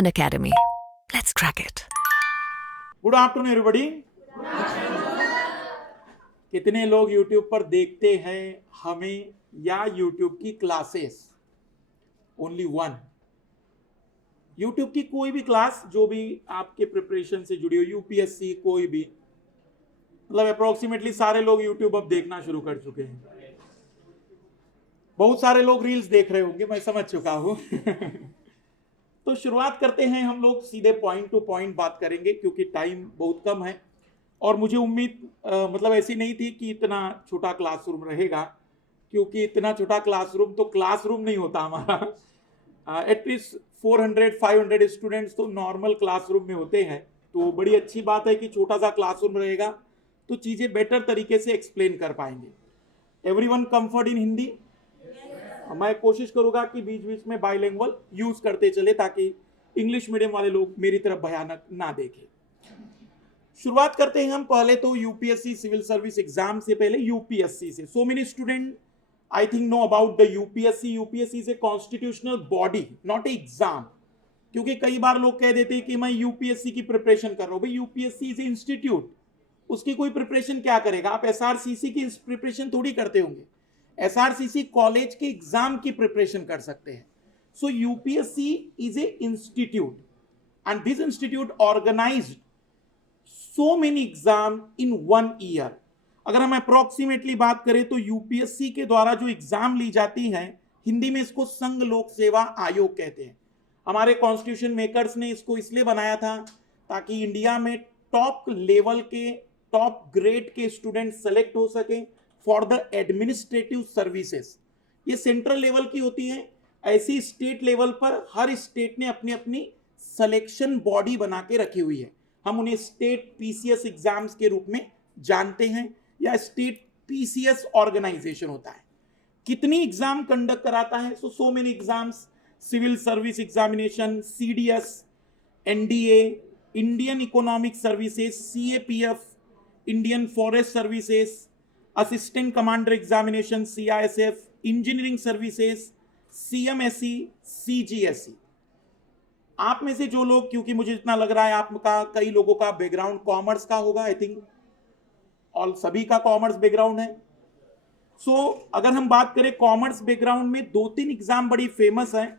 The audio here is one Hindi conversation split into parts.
Unacademy. Let's crack it. Good afternoon everybody. कितने लोग YouTube पर देखते हैं हमें या YouTube की क्लासेस? Only one. YouTube की कोई भी क्लास जो भी आपके प्रिपरेशन से जुड़ी हो, यूपीएससी कोई भी, मतलब अप्रोक्सीमेटली सारे लोग YouTube अब देखना शुरू कर चुके हैं। बहुत सारे लोग रील्स देख रहे होंगे, मैं समझ चुका हूं। तो शुरुआत करते हैं, हम लोग सीधे पॉइंट टू पॉइंट बात करेंगे क्योंकि टाइम बहुत कम है और मुझे उम्मीद मतलब ऐसी नहीं थी कि इतना छोटा क्लासरूम रहेगा, क्योंकि इतना छोटा क्लासरूम तो क्लासरूम नहीं होता हमारा। एटलीस्ट 400-500 स्टूडेंट्स तो नॉर्मल क्लासरूम में होते हैं। तो बड़ी अच्छी बात है कि छोटा सा क्लासरूम रहेगा तो चीज़ें बेटर तरीके से एक्सप्लेन कर पाएंगे। Everyone comfort in Hindi? मैं कोशिश करूंगा कि बीच बीच में बाइलिंगुअल यूज करते चले ताकि इंग्लिश मीडियम वाले लोग मेरी तरफ भयानक ना देखें। शुरुआत करते हैं हम पहले तो यूपीएससी सिविल सर्विस एग्जाम से पहले यूपीएससी से। So many student I think know about the UPSC. UPSC is a constitutional body, not a exam. क्योंकि कई बार लोग कह देते हैं कि मैं यूपीएससी की प्रिपरेशन कर रहा हूं। भाई यूपीएससी इज ए इंस्टीट्यूट, उसकी कोई प्रिपरेशन क्या करेगा? आप एसआरसीसी की प्रिपरेशन थोड़ी करते होंगे। एसआरसीसी कॉलेज के एग्जाम की प्रिपरेशन कर सकते हैं। So UPSC is a institute and this institute organized so many exam in 1 year. अगर हम अप्रोक्सीमेटली बात करें तो यूपीएससी के द्वारा जो एग्जाम ली जाती है, हिंदी में इसको संघ लोक सेवा आयोग कहते हैं। हमारे कॉन्स्टिट्यूशन मेकर्स ने इसको इसलिए बनाया था ताकि इंडिया में टॉप लेवल के, टॉप ग्रेड के स्टूडेंट सेलेक्ट हो सके फॉर द एडमिनिस्ट्रेटिव सर्विसेज। ये सेंट्रल लेवल की होती है। ऐसी स्टेट लेवल पर हर स्टेट ने अपनी अपनी सिलेक्शन बॉडी बना के रखी हुई है। हम उन्हें स्टेट पीसीएस एग्जाम्स के रूप में जानते हैं या स्टेट पीसीएस ऑर्गेनाइजेशन होता है। कितनी एग्जाम कंडक्ट कराता है? So many exams. Civil service examination, CDS, NDA, Indian economic services, CAPF, Indian forest services, assistant commander examination CISF, engineering services, CMSE, CGSE. आप में से जो लोग, क्योंकि मुझे इतना लग रहा है आपका कई लोगों का बैकग्राउंड कॉमर्स का होगा, आई थिंक और सभी का कॉमर्स बैकग्राउंड है। सो अगर हम बात करें कॉमर्स बैकग्राउंड में 2-3 एग्जाम बड़ी फेमस है।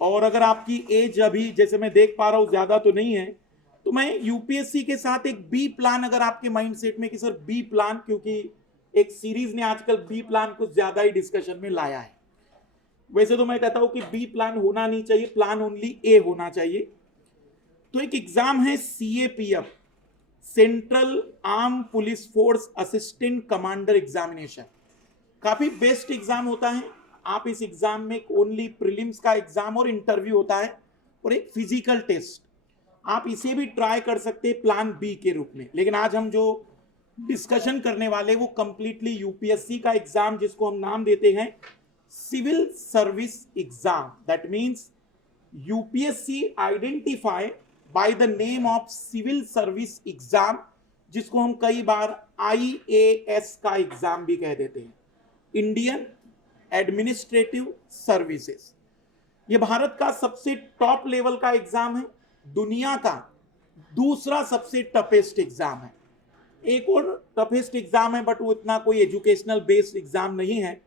और अगर आपकी एज अभी जैसे मैं देख पा रहा हूं ज्यादा तो नहीं है, तो मैं यूपीएससी के साथ एक बी प्लान, अगर आपके माइंडसेट में कि सर बी प्लान, क्योंकि एक सीरीज ने आजकल बी प्लान कुछ ज्यादा ही डिस्कशन में लाया है। वैसे तो मैं कहता हूं कि बी प्लान होना नहीं चाहिए, प्लान ओनली ए होना चाहिए। तो एक एग्जाम है CAPF, central arm police force assistant commander examination. काफी बेस्ट एग्जाम होता है। आप इस एग्जाम में ओनली प्रीलिम्स का एग्जाम और इंटरव्यू होता है और एक फिजिकल टेस्ट। आप इसे भी ट्राई कर सकते हैं प्लान बी के रूप में। लेकिन आज हम जो डिस्कशन करने वाले वो कंप्लीटली यूपीएससी का एग्जाम, जिसको हम नाम देते हैं civil service exam. That means UPSC identify by the name of civil service exam, जिसको हम कई बार आईएएस का एग्जाम भी कह देते हैं, इंडियन एडमिनिस्ट्रेटिव सर्विसेज। ये भारत का सबसे टॉप लेवल का एग्जाम है, दुनिया का दूसरा सबसे टफेस्ट एग्जाम है। एक और टफेस्ट एग्जाम है बट वो इतना कोई एजुकेशनल बेस्ड एग्जाम नहीं है।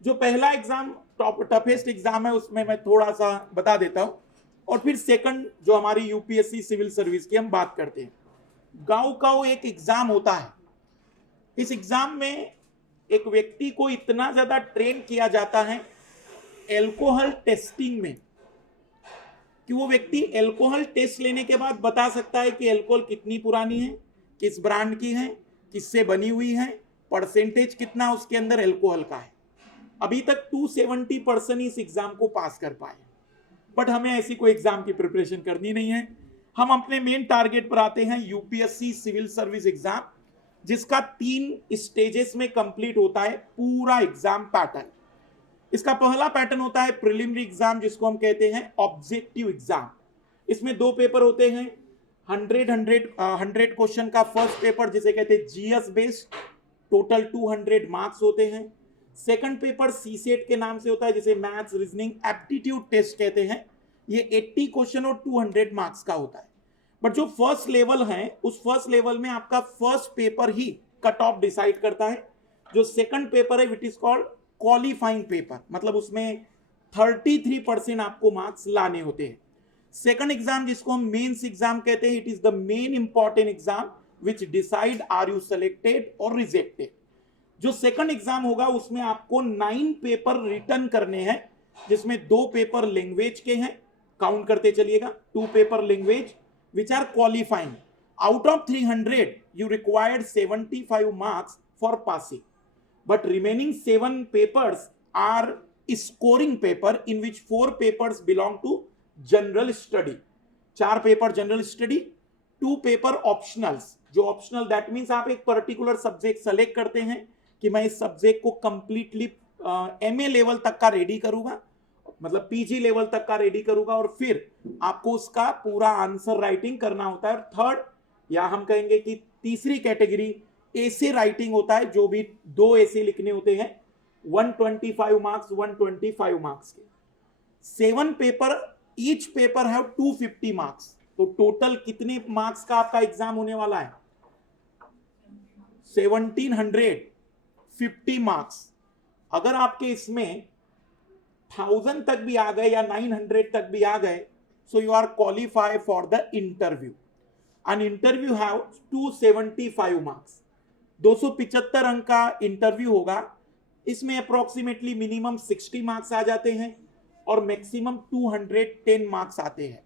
जो पहला एग्जाम टफेस्ट एग्जाम है उसमें मैं थोड़ा सा बता देता हूं और फिर सेकंड जो हमारी यूपीएससी सिविल सर्विस की हम बात करते हैं। गांव का वो एक एग्जाम होता है। इस एग्जाम में एक व्यक्ति को इतना ज्यादा ट्रेन किया जाता है एल्कोहल टेस्टिंग में कि वो व्यक्ति एल्कोहल टेस्ट लेने के बाद बता सकता है कि एल्कोहल कितनी पुरानी है, किस ब्रांड की है, किससे बनी हुई है, परसेंटेज कितना उसके अंदर एल्कोहल का है। अभी तक 270 पर्सन इस एग्जाम को पास कर पाए। बट हमें ऐसी कोई एग्जाम की प्रिपरेशन करनी नहीं है। हम अपने मेन टारगेट पर आते हैं, यूपीएससी सिविल सर्विस एग्जाम, जिसका 3 स्टेजेस में कंप्लीट होता है पूरा एग्जाम पैटर्न। इसका पहला पैटर्न होता है प्रिलिमिनरी एग्जाम, जिसको हम कहते हैं ऑब्जेक्टिव एग्जाम। इसमें 2 पेपर होते हैं, 100 क्वेश्चन का फर्स्ट पेपर जिसे कहते हैं जीएस बेस्ड, टोटल 200 मार्क्स होते हैं। सेकंड पेपर सीसेट के नाम से होता है, जिसे मैथ्स रीजनिंग एप्टीट्यूड टेस्ट कहते हैं, ये 80 क्वेश्चन और 200 मार्क्स का होता है। बट जो फर्स्ट लेवल है, उस फर्स्ट लेवल में आपका फर्स्ट पेपर ही कट ऑफ डिसाइड करता है। जो सेकंड पेपर है विट इज कॉल्ड क्वालिफाइंग पेपर, मतलब उसमें 33% आपको मार्क्स लाने होते हैं। सेकंड एग्जाम जिसको हम मेंस एग्जाम कहते हैं, it is the main important exam which decide are you selected और रिजेक्टेड। जो सेकंड एग्जाम होगा उसमें आपको 9 पेपर रिटर्न करने हैं, जिसमें 2 पेपर लैंग्वेज के हैं, काउंट करते चलिएगा, 2 paper language which are qualifying. Out of 300 you required 75 marks for passing, but remaining 7 papers are scoring paper in which 4 papers belong to general study, 4 paper general study, 2 paper optionals. जो ऑप्शनल दैट मीन्स आप एक पर्टिकुलर सब्जेक्ट सेलेक्ट करते हैं कि मैं इस सब्जेक्ट को कंप्लीटली एमए लेवल तक का रेडी करूंगा, मतलब पीजी लेवल तक का रेडी करूंगा, और फिर आपको उसका पूरा आंसर राइटिंग करना होता है। थर्ड, या हम कहेंगे कि तीसरी कैटेगरी एसे राइटिंग होता है, जो भी 2 एसे लिखने होते हैं, 125 मार्क्स 125 मार्क्स के। 7 paper, each paper have 250 marks. तो टोटल कितने मार्क्स का आपका एग्जाम होने वाला है? 1750 मार्क्स। अगर आपके इसमें 1000 तक भी आ गए या 900 तक भी आ गए, so you are qualify for the interview. An interview have 275 marks, 275 अंक का इंटरव्यू होगा। इसमें अप्रोक्सीमेटली मिनिमम 60 मार्क्स आ जाते हैं और मैक्सिमम 210 मार्क्स आते हैं।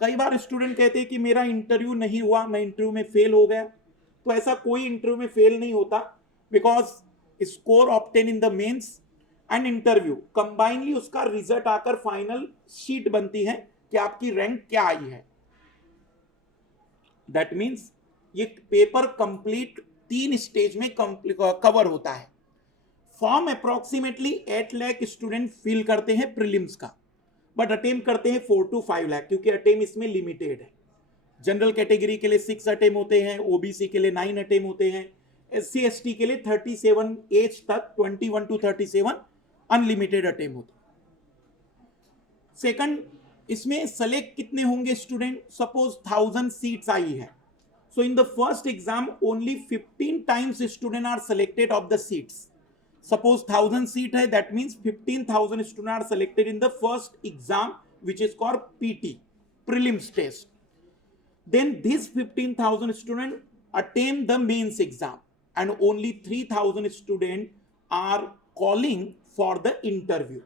कई बार स्टूडेंट कहते हैं कि मेरा इंटरव्यू नहीं हुआ, मैं इंटरव्यू में फेल हो गया। तो ऐसा कोई इंटरव्यू में फेल नहीं होता, because score obtain in the mains and interview combinely उसका रिजल्ट आकर फाइनल शीट बनती है कि आपकी रैंक क्या आई है। दैट मीन्स ये पेपर कंप्लीट 3 स्टेज में कवर होता है। Form approximately 8 lakh student fill करते हैं प्रीलिम्स का, बट अटेम्प्ट करते हैं 4 to 5 लाख, क्योंकि अटेम्प्ट इसमें लिमिटेड है। जनरल कैटेगरी के लिए 6 अटेम्प्ट होते हैं, ओबीसी के लिए 9 अटेम्प्ट होते हैं, SC ST के लिए 37 एज तक 21 to 37 अनलिमिटेड अटेम्प्ट होते हैं। सेकंड, इसमें सेलेक्ट कितने होंगे स्टूडेंट? सपोज 1000 सीट्स आई है, so in the first exam only 15 times student are selected of the seats. Suppose 1000 seat है, that means 15,000 student are selected in the first exam which is called PT, prelims test. Then these 15,000 students attempt the mains exam and only 3,000 students are calling for the interview,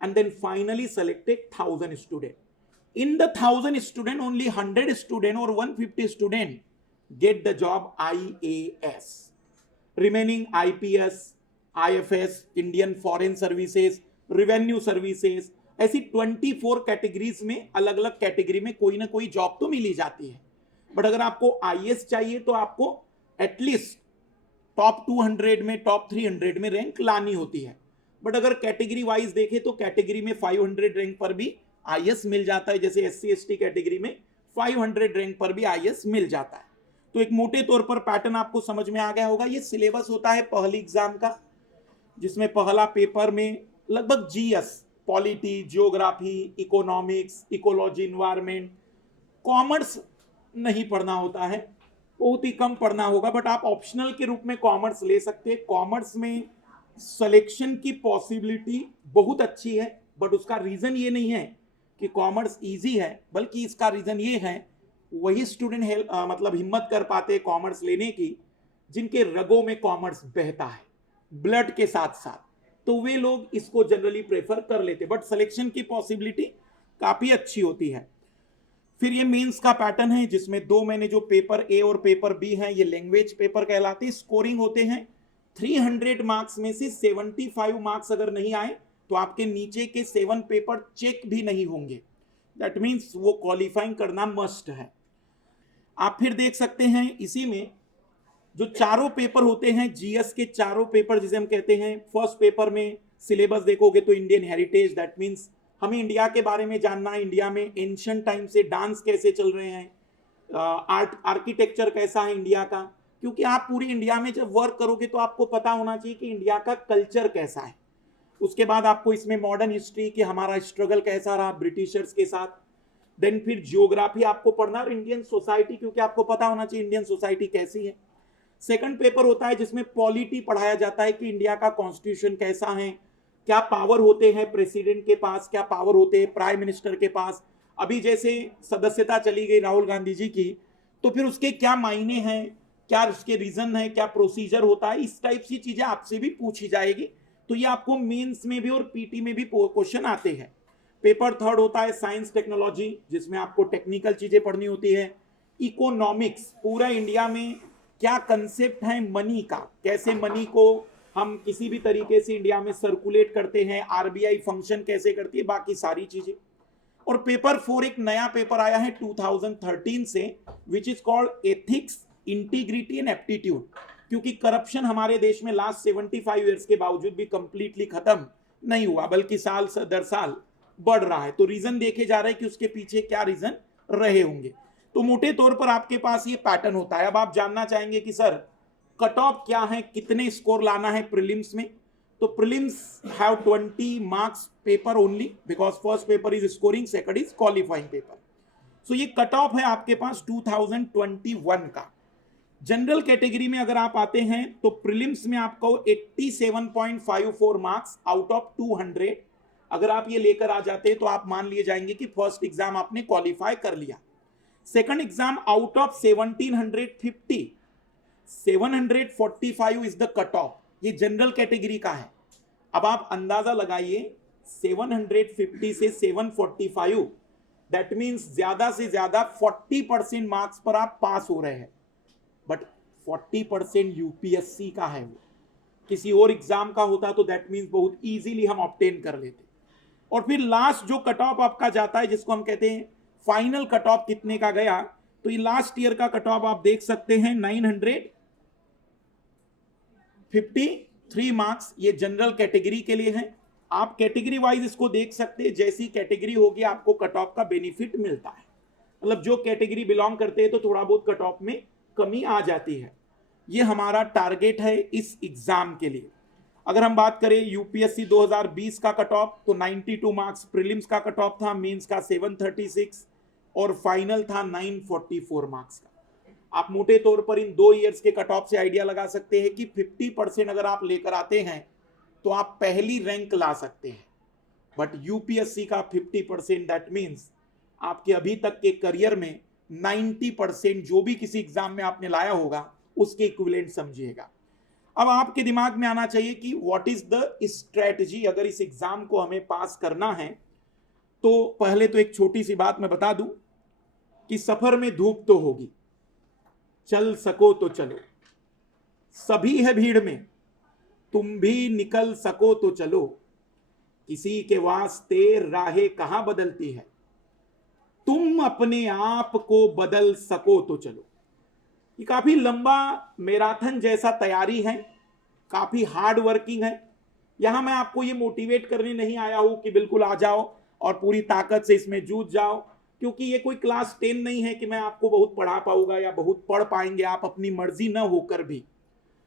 and then finally selected 1,000 students. In the 1,000 students, only 100 students or 150 students get the job IAS. Remaining IPS, IFS, Indian Foreign Services, Revenue Services, ऐसी 24 कैटेगरीज में अलग अलग कैटेगरी में कोई ना कोई जॉब तो मिल ही जाती है। बट अगर आपको आईएएस चाहिए तो आपको एटलीस्ट टॉप 200 में, टॉप 300 में रैंक लानी होती है। बट अगर कैटेगरी वाइज देखें तो कैटेगरी में 500 रैंक पर भी आईएएस मिल जाता है, जैसे SC ST कैटेगरी में 500 रैंक पर भी आईएएस मिल जाता है। तो एक मोटे तौर पर पैटर्न आपको समझ में आ गया होगा। ये सिलेबस होता है पहली एग्जाम का, जिसमें पहला पेपर में लगभग GS, polity, geography, economics, ecology, environment, commerce नहीं पढ़ना होता है, बहुत ही कम पढ़ना होगा। बट आप ऑप्शनल के रूप में कॉमर्स ले सकते हैं। कॉमर्स में सिलेक्शन की पॉसिबिलिटी बहुत अच्छी है, बट उसका रीजन ये नहीं है कि कॉमर्स इजी है, बल्कि इसका रीजन ये है वही स्टूडेंट मतलब हिम्मत कर पाते हैं कॉमर्स लेने की जिनके रगों में कॉमर्स बहता है ब्लड के साथ साथ, तो वे लोग इसको जनरली प्रेफर कर लेते। बट सिलेक्शन की पॉसिबिलिटी काफी अच्छी होती है। फिर ये मेंस का पैटर्न है, जिसमें 2 मैंने जो पेपर A और पेपर B हैं, ये लैंग्वेज पेपर कहलाते हैं। स्कोरिंग होते हैं 300 मार्क्स में से 75 मार्क्स अगर नहीं आए तो आपके नीचे के 7 पेपर चेक भी नहीं होंगे। दैट मीन्स वो क्वालिफाइंग करना मस्ट है। आप फिर देख सकते हैं इसी में जो चारों पेपर होते हैं, GS के चारों पेपर जिसे हम कहते हैं। फर्स्ट पेपर में सिलेबस देखोगे तो इंडियन हेरिटेज, दैट मीन्स हमें इंडिया के बारे में जानना है, इंडिया में एंशिएंट टाइम से डांस कैसे चल रहे हैं, आर्किटेक्चर कैसा है इंडिया का, क्योंकि आप पूरी इंडिया में जब वर्क करोगे तो आपको पता होना चाहिए कि इंडिया का कल्चर कैसा है। उसके बाद आपको इसमें मॉडर्न हिस्ट्री कि हमारा स्ट्रगल कैसा रहा ब्रिटिशर्स के साथ, देन फिर जियोग्राफी आपको पढ़ना और इंडियन सोसाइटी, क्योंकि आपको पता होना चाहिए इंडियन सोसाइटी कैसी है। सेकंड पेपर होता है जिसमें पॉलिटी पढ़ाया जाता है कि इंडिया का कॉन्स्टिट्यूशन कैसा है, क्या पावर होते हैं प्रेसिडेंट के पास, क्या पावर होते हैं प्राइम मिनिस्टर के पास। अभी जैसे सदस्यता चली गई राहुल गांधी जी की, तो फिर उसके क्या मायने हैं, क्या उसके रीजन है, क्या प्रोसीजर होता है, इस टाइप सी चीजें आपसे भी पूछी जाएगी। तो ये आपको मेंस में भी और पीटी में भी क्वेश्चन आते हैं। पेपर थर्ड होता है साइंस टेक्नोलॉजी, जिसमें आपको टेक्निकल चीजें पढ़नी होती है। इकोनॉमिक्स, पूरा इंडिया में क्या कंसेप्ट है मनी का, कैसे मनी को हम किसी भी तरीके से इंडिया में सर्कुलेट करते हैं, आरबीआई फंक्शन कैसे करती है, बाकी सारी चीजें। और पेपर 4 एक नया पेपर आया है 2013 से, विच is called ethics, integrity and aptitude, क्योंकि करप्शन हमारे देश में लास्ट 75 ईयर्स के बावजूद भी कंप्लीटली खत्म नहीं हुआ, बल्कि साल दर साल बढ़ रहा है। तो रीजन देखे जा रहे हैं कि उसके पीछे क्या रीजन रहे होंगे। तो मोटे तौर पर आपके पास ये पैटर्न होता है। अब आप जानना चाहेंगे कि सर कट ऑफ क्या है, कितने स्कोर लाना है प्रीलिम्स में। तो prelims have 20 marks paper only, because first paper is scoring, second is qualifying paper. So ये कट ऑफ है आपके पास 2021 का। जनरल कैटेगरी में अगर आप आते हैं तो प्रीलिम्स में आपको 87.54 मार्क्स आउट ऑफ 200, अगर आप ये लेकर आ जाते हैं तो आप मान लिए जाएंगे कि फर्स्ट एग्जाम आपने क्वालिफाई कर लिया। Second exam out of 1750, 745 is the cut off, ये जनरल कैटेगरी का है। अब आप अंदाजा लगाइए 750 से 745, दैट मींस ज्यादा से ज्यादा 40% मार्क्स पर आप पास हो रहे हैं। बट 40% यूपीएससी का है, वो किसी और एग्जाम का होता तो दैट मींस बहुत इजीली हम ऑब्टेन कर लेते। और फिर लास्ट जो कट ऑफ आपका जाता है, जिसको हम कहते हैं फाइनल कट ऑफ कितने का गया, तो ये लास्ट ईयर का कट ऑफ आप देख सकते हैं 953 मार्क्स, ये जनरल कैटेगरी के लिए है। आप कैटेगरी वाइज इसको देख सकते हैं, जैसी कैटेगरी होगी आपको कट ऑफ का बेनिफिट मिलता है। मतलब जो कैटेगरी बिलोंग करते हैं तो थोड़ा बहुत कट ऑफ में कमी आ जाती है। ये हमारा टारगेट है इस एग्जाम के लिए। अगर हम बात करें यूपीएससी 2020 का कट ऑफ, तो 92 मार्क्स प्रीलिम्स का कट ऑफ था, मेंस का 736 और फाइनल था 944 मार्क्स का। आप मोटे तौर पर इन 2 ईयर्स के कट ऑफ से आइडिया लगा सकते हैं कि 50% अगर आप लेकर आते हैं तो आप पहली रैंक ला सकते हैं। बट यूपीएससी का 50%, दैट मीन्स आपके अभी तक के करियर में 90% जो भी किसी एग्जाम में आपने लाया होगा उसके इक्विवेलेंट समझिएगा। अब आपके दिमाग में आना चाहिए कि व्हाट इज द स्ट्रेटजी अगर इस एग्जाम को हमें पास करना है। तो पहले तो एक छोटी सी बात मैं बता दूं कि सफर में धूप तो होगी, चल सको तो चलो, सभी है भीड़ में, तुम भी निकल सको तो चलो, किसी के वास्ते राहें कहां बदलती है, तुम अपने आप को बदल सको तो चलो। ये काफी लंबा मैराथन जैसा तैयारी है, काफी हार्ड वर्किंग है। यहां मैं आपको ये मोटिवेट करने नहीं आया हूं कि बिल्कुल आ जाओ और पूरी ताकत से इसमें जूझ जाओ, क्योंकि ये कोई क्लास 10 नहीं है कि मैं आपको बहुत पढ़ा पाऊंगा या बहुत पढ़ पाएंगे आप अपनी मर्जी न होकर भी।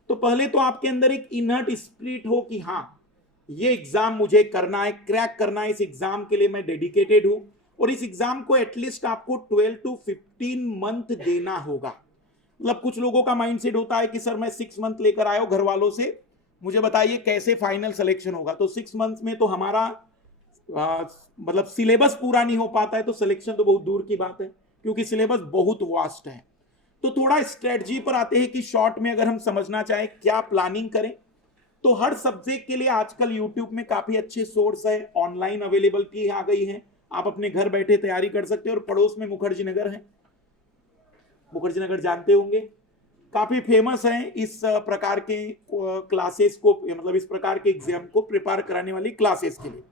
तो पहले तो आपके अंदर एक इनर्ट स्पिरिट हो कि हाँ ये एग्जाम मुझे करना है, क्रैक करना है, इस एग्जाम के लिए मैं डेडिकेटेड हूं। और इस एग्जाम को एटलीस्ट आपको 12 to 15 मंथ देना होगा। मतलब कुछ लोगों का माइंडसेट होता है कि सर मैं 6 मंथ लेकर आया हूं घर वालों से, मुझे बताइए कैसे फाइनल सिलेक्शन होगा। तो 6 मंथ में तो हमारा मतलब सिलेबस पूरा नहीं हो पाता है, तो सिलेक्शन तो बहुत दूर की बात है, क्योंकि सिलेबस बहुत वास्ट है। तो थोड़ा स्ट्रेटजी पर आते हैं कि शॉर्ट में अगर हम समझना चाहें क्या प्लानिंग करें, तो हर सब्जेक्ट के लिए आजकल यूट्यूब में काफी अच्छे सोर्स है, ऑनलाइन अवेलेबिलिटी आ गई है, आप अपने घर बैठे तैयारी कर सकते हैं। और पड़ोस में मुखर्जी नगर है, मुखर्जी नगर जानते होंगे, काफी फेमस है इस प्रकार के क्लासेस को, मतलब इस प्रकार के एग्जाम को प्रिपेयर कराने वाली क्लासेस के लिए।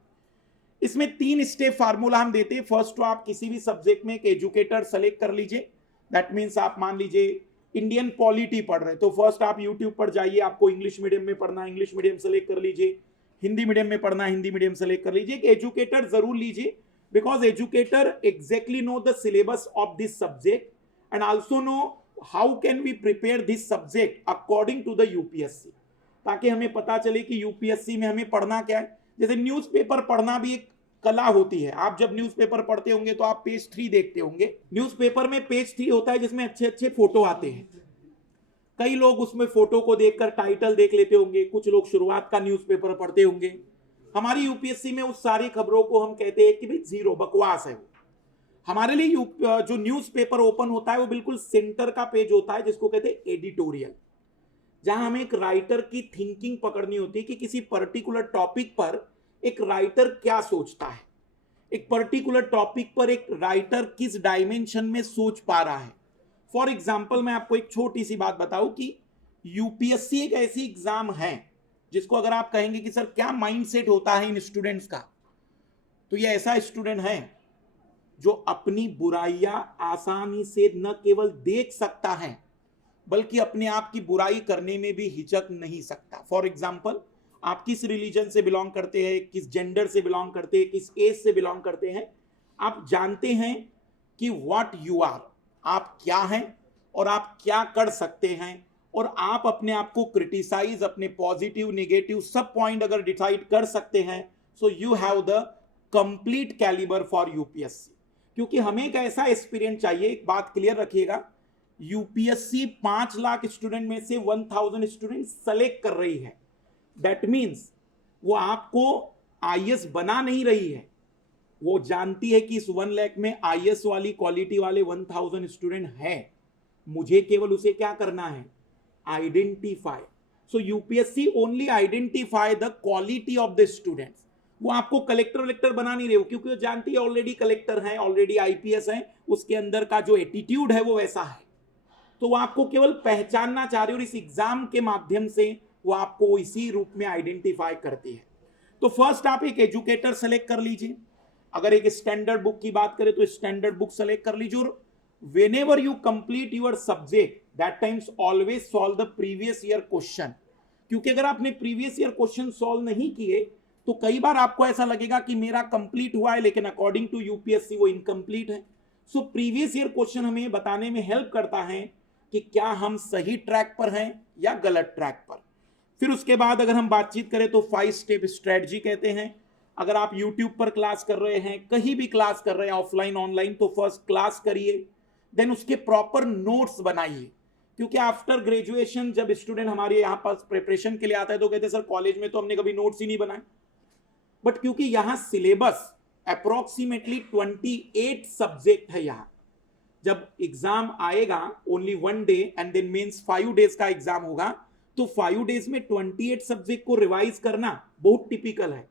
इसमें 3 स्टेप फार्मूला हम देते हैं। फर्स्ट तो आप किसी भी सब्जेक्ट में एक एजुकेटर सेलेक्ट कर लीजिए, दैट मीन्स आप मान लीजिए इंडियन पॉलिटी पढ़ रहे हैं, तो फर्स्ट आप यूट्यूब पर जाइए, आपको इंग्लिश मीडियम में पढ़ना, इंग्लिश मीडियम सेलेक्ट कर लीजिए, हिंदी मीडियम में पढ़ना, हिंदी मीडियम सेलेक्ट कर लीजिए। एक एजुकेटर जरूर लीजिए, because educator exactly know the syllabus of this subject and also know how can we prepare this subject according to the UPSC, ताकि हमें पता चले कि यूपीएससी में हमें पढ़ना क्या है। जैसे न्यूज़पेपर पढ़ना भी एक कला होती है। आप जब न्यूज़पेपर पढ़ते होंगे तो आप पेज 3 देखते होंगे। न्यूज़पेपर में पेज 3 होता है जिसमें अच्छे अच्छे फोटो आते हैं। कई लोग उसमें फोटो को देखकर टाइटल देख लेते होंगे, कुछ लोग शुरुआत का न्यूज़पेपर पढ़ते होंगे। हमारी यूपीएससी में उस सारी खबरों को हम कहते हैं कि भाई जीरो, बकवास है वो। हमारे लिए जो न्यूज़पेपर ओपन होता है वो बिल्कुल सेंटर का पेज होता है जिसको कहते हैं एडिटोरियल, जहां हमें एक राइटर की थिंकिंग पकड़नी होती है कि किसी पर्टिकुलर टॉपिक पर एक राइटर क्या सोचता है, एक पर्टिकुलर टॉपिक पर एक राइटर किस डायमेंशन में सोच पा रहा है। फॉर एग्जाम्पल मैं आपको एक छोटी सी बात बताऊं कि यूपीएससी एक ऐसी एग्जाम है जिसको अगर आप कहेंगे कि सर क्या माइंडसेट होता है इन स्टूडेंट्स का, तो ये ऐसा स्टूडेंट है जो अपनी बुराइयां आसानी से न केवल देख सकता है बल्कि अपने आप की बुराई करने में भी हिचक नहीं सकता। फॉर एग्जाम्पल, आप किस रिलीजन से बिलोंग करते हैं, किस जेंडर से बिलोंग करते हैं, किस एज से बिलोंग करते हैं, आप जानते हैं कि व्हाट यू आर, आप क्या हैं और आप क्या कर सकते हैं, और आप अपने आप को क्रिटिसाइज, अपने पॉजिटिव नेगेटिव सब पॉइंट अगर डिसाइड कर सकते हैं, so you have the complete calibre for UPSC. क्योंकि हमें एक ऐसा एक्सपीरियंस चाहिए, एक बात क्लियर रखिएगा, यूपीएससी 5 लाख स्टूडेंट में से 1000 स्टूडेंट सेलेक्ट कर रही है। दैट मीन्स वो आपको आईएएस बना नहीं रही है, वो जानती है कि इस 1 लाख में आईएएस वाली क्वालिटी वाले 1000 स्टूडेंट है, मुझे केवल उसे क्या करना है, identify. So UPSC only identify the quality of the students. वो आपको कलेक्टर बना नहीं रहे हो, क्योंकि वो जानती है ऑलरेडी कलेक्टर है, ऑलरेडी आईपीएस है, उसके अंदर का जो एटीट्यूड है वो वैसा है। तो वो आपको केवल पहचानना चाह रही है और इस एग्जाम के माध्यम से वो आपको इसी रूप में आइडेंटिफाई करती है। तो फर्स्ट आप एक एजुकेटर सेलेक्ट कर लीजिए। अगर एक स्टैंडर्ड बुक की बात करें तो स्टैंडर्ड बुक सेलेक्ट कर लीजिए, और whenever you complete your subject that times always solve the previous year question। क्योंकि अगर आपने प्रीवियस ईयर क्वेश्चन सॉल्व नहीं किए तो कई बार आपको ऐसा लगेगा कि मेरा कंप्लीट हुआ है, लेकिन अकॉर्डिंग टू यूपीएससी वो इनकम्प्लीट है। सो प्रीवियस ईयर क्वेश्चन हमें बताने में हेल्प करता है कि क्या हम सही ट्रैक पर हैं या गलत ट्रैक पर। फिर उसके बाद अगर हम बातचीत करें तो 5 स्टेप स्ट्रेटजी कहते हैं। अगर आप यूट्यूब पर क्लास कर रहे हैं, कहीं भी क्लास कर रहे हैं, ऑफलाइन ऑनलाइन, तो फर्स्ट क्लास करिए, देन उसके प्रॉपर नोट्स बनाइए। क्योंकि आफ्टर ग्रेजुएशन जब स्टूडेंट हमारे यहाँ पास प्रिपरेशन के लिए आता है तो कहते हैं सर कॉलेज में तो हमने कभी नोट्स ही नहीं बनाए। बट क्योंकि यहाँ सिलेबस अप्रोक्सीमेटली 28 सब्जेक्ट है, यहाँ जब एग्जाम आएगा only 1 day and then means 5 days का एग्जाम होगा, तो 5 डेज में 28 सब्जेक्ट को रिवाइज करना बहुत टिपिकल है।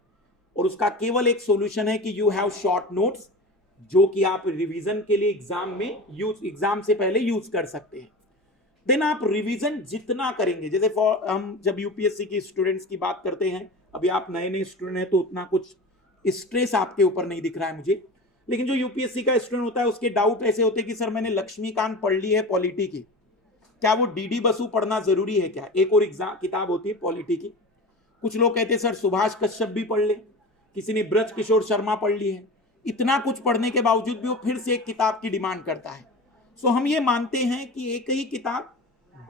और उसका केवल एक सॉल्यूशन है कि यू हैव शॉर्ट नोट्स, जो कि आप रिवीजन के लिए एग्जाम से पहले यूज कर सकते हैं। देन आप रिवीजन जितना करेंगे, जैसे हम जब यूपीएससी की स्टूडेंट्स की बात करते हैं, अभी आप नए नए स्टूडेंट हैं तो उतना कुछ स्ट्रेस आपके ऊपर नहीं दिख रहा है मुझे, लेकिन जो यूपीएससी का स्टूडेंट होता है उसके डाउट ऐसे होते हैं कि सर मैंने लक्ष्मीकांत पढ़ ली है पॉलिटी की, क्या वो डीडी बसु पढ़ना जरूरी है क्या? एक और एग्जाम किताब होती है पॉलिटी की। कुछ लोग कहते हैं सर सुभाष कश्यप भी पढ़ ले, किसी ने ब्रज किशोर शर्मा पढ़ ली है। इतना कुछ पढ़ने के बावजूद भी वो फिर से एक किताब की डिमांड करता है। सो हम ये मानते हैं कि एक ही किताब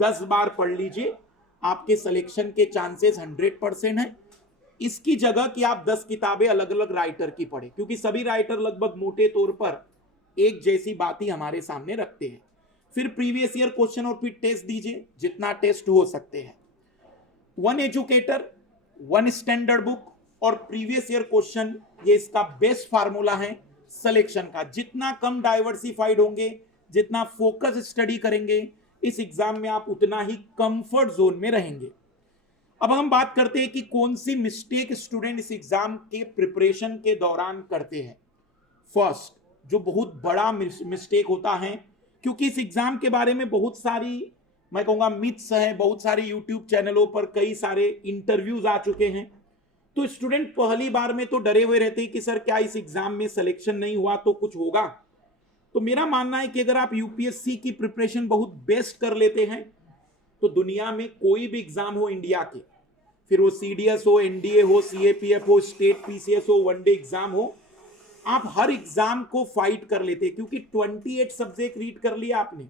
10 बार पढ़ लीजिए, आपके सिलेक्शन के चांसेस 100% है। इसकी जगह कि आप 10 किताबें अलग अलग राइटर की पढ़े, क्योंकि सभी राइटर लगभग मोटे तौर पर एक जैसी बात ही हमारे सामने रखते हैं। फिर प्रीवियस ईयर क्वेश्चन और फिर टेस्ट दीजिए, जितना टेस्ट हो सकते हैं। 1 एजुकेटर, 1 स्टैंडर्ड बुक और प्रीवियस ईयर क्वेश्चन, ये इसका बेस्ट फार्मूला है सिलेक्शन का। जितना कम डाइवर्सिफाइड होंगे, जितना फोकस स्टडी करेंगे, इस एग्जाम में आप उतना ही कंफर्ट जोन में रहेंगे। अब हम बात करते हैं कि कौन सी मिस्टेक स्टूडेंट इस एग्जाम के प्रिपरेशन के दौरान करते हैं। फर्स्ट, जो बहुत बड़ा मिस्टेक होता है, क्योंकि इस एग्जाम के बारे में बहुत सारी, मैं कहूँगा मिथ्स है, बहुत सारे यूट्यूब चैनलों पर कई सारे इंटरव्यूज आ चुके हैं, तो स्टूडेंट पहली बार में तो डरे हुए रहते हैं कि सर क्या इस एग्जाम में सिलेक्शन नहीं हुआ तो कुछ होगा। तो मेरा मानना है कि अगर आप यूपीएससी की प्रिपरेशन बहुत बेस्ट कर लेते हैं तो दुनिया में कोई भी एग्जाम हो इंडिया के, फिर वो सीडीएस हो, एनडीए हो, सीएपीएफ हो, स्टेट पीसीएस हो, वनडे एग्जाम हो, आप हर एग्जाम को फाइट कर लेते हैं, क्योंकि 28 सब्जेक्ट रीड कर लिया आपने।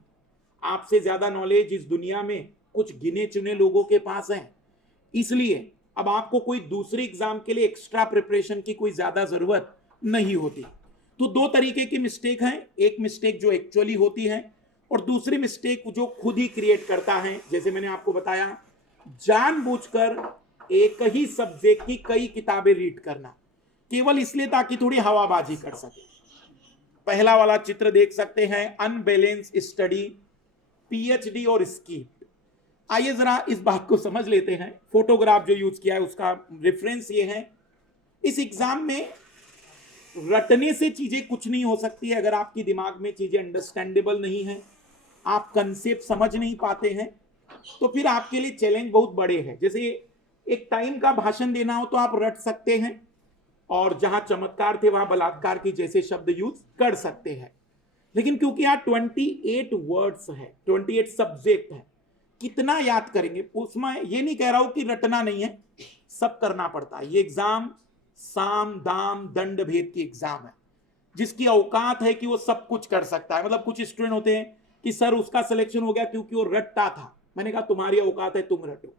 आपसे ज्यादा नॉलेज इस दुनिया में कुछ गिने चुने लोगों के पास है। इसलिए अब आपको कोई दूसरी एग्जाम के लिए एक्स्ट्रा प्रिपरेशन की कोई ज्यादा जरूरत नहीं होती। तो दो तरीके की मिस्टेक है, एक मिस्टेक जो एक्चुअली होती है और दूसरी मिस्टेक जो खुद ही क्रिएट करता है। जैसे मैंने आपको बताया, जानबूझकर एक ही सब्जेक्ट की कई किताबें रीड करना केवल इसलिए ताकि थोड़ी हवाबाजी कर सके। पहला वाला चित्र देख सकते हैं, अनबैलेंस स्टडी, पीएचडी और स्कीप। आइए जरा इस बात को समझ लेते हैं। फोटोग्राफ जो यूज किया है उसका रेफरेंस ये है। इस एग्जाम में रटने से चीजें कुछ नहीं हो सकती है। अगर आपकी दिमाग में चीजें अंडरस्टैंडेबल नहीं है, आप कंसेप्ट समझ नहीं पाते हैं, तो फिर आपके लिए चैलेंज बहुत बड़े हैं। जैसे एक टाइम का भाषण देना हो तो आप रट सकते हैं, और जहां चमत्कार थे वहां बलात्कार की जैसे शब्द यूज कर सकते हैं। लेकिन क्योंकि यहाँ 28 वर्ड्स है, 28 सब्जेक्ट है, कितना याद करेंगे? उसमें ये नहीं कह रहा हूं कि रटना नहीं है, सब करना पड़ता है। ये एग्जाम साम दाम दंड भेद की एग्जाम है, जिसकी औकात है कि वो सब कुछ कर सकता है। मतलब कुछ स्टूडेंट होते हैं कि सर उसका सिलेक्शन हो गया क्योंकि वो रटता था। मैंने कहा तुम्हारी औकात है, तुम रटो।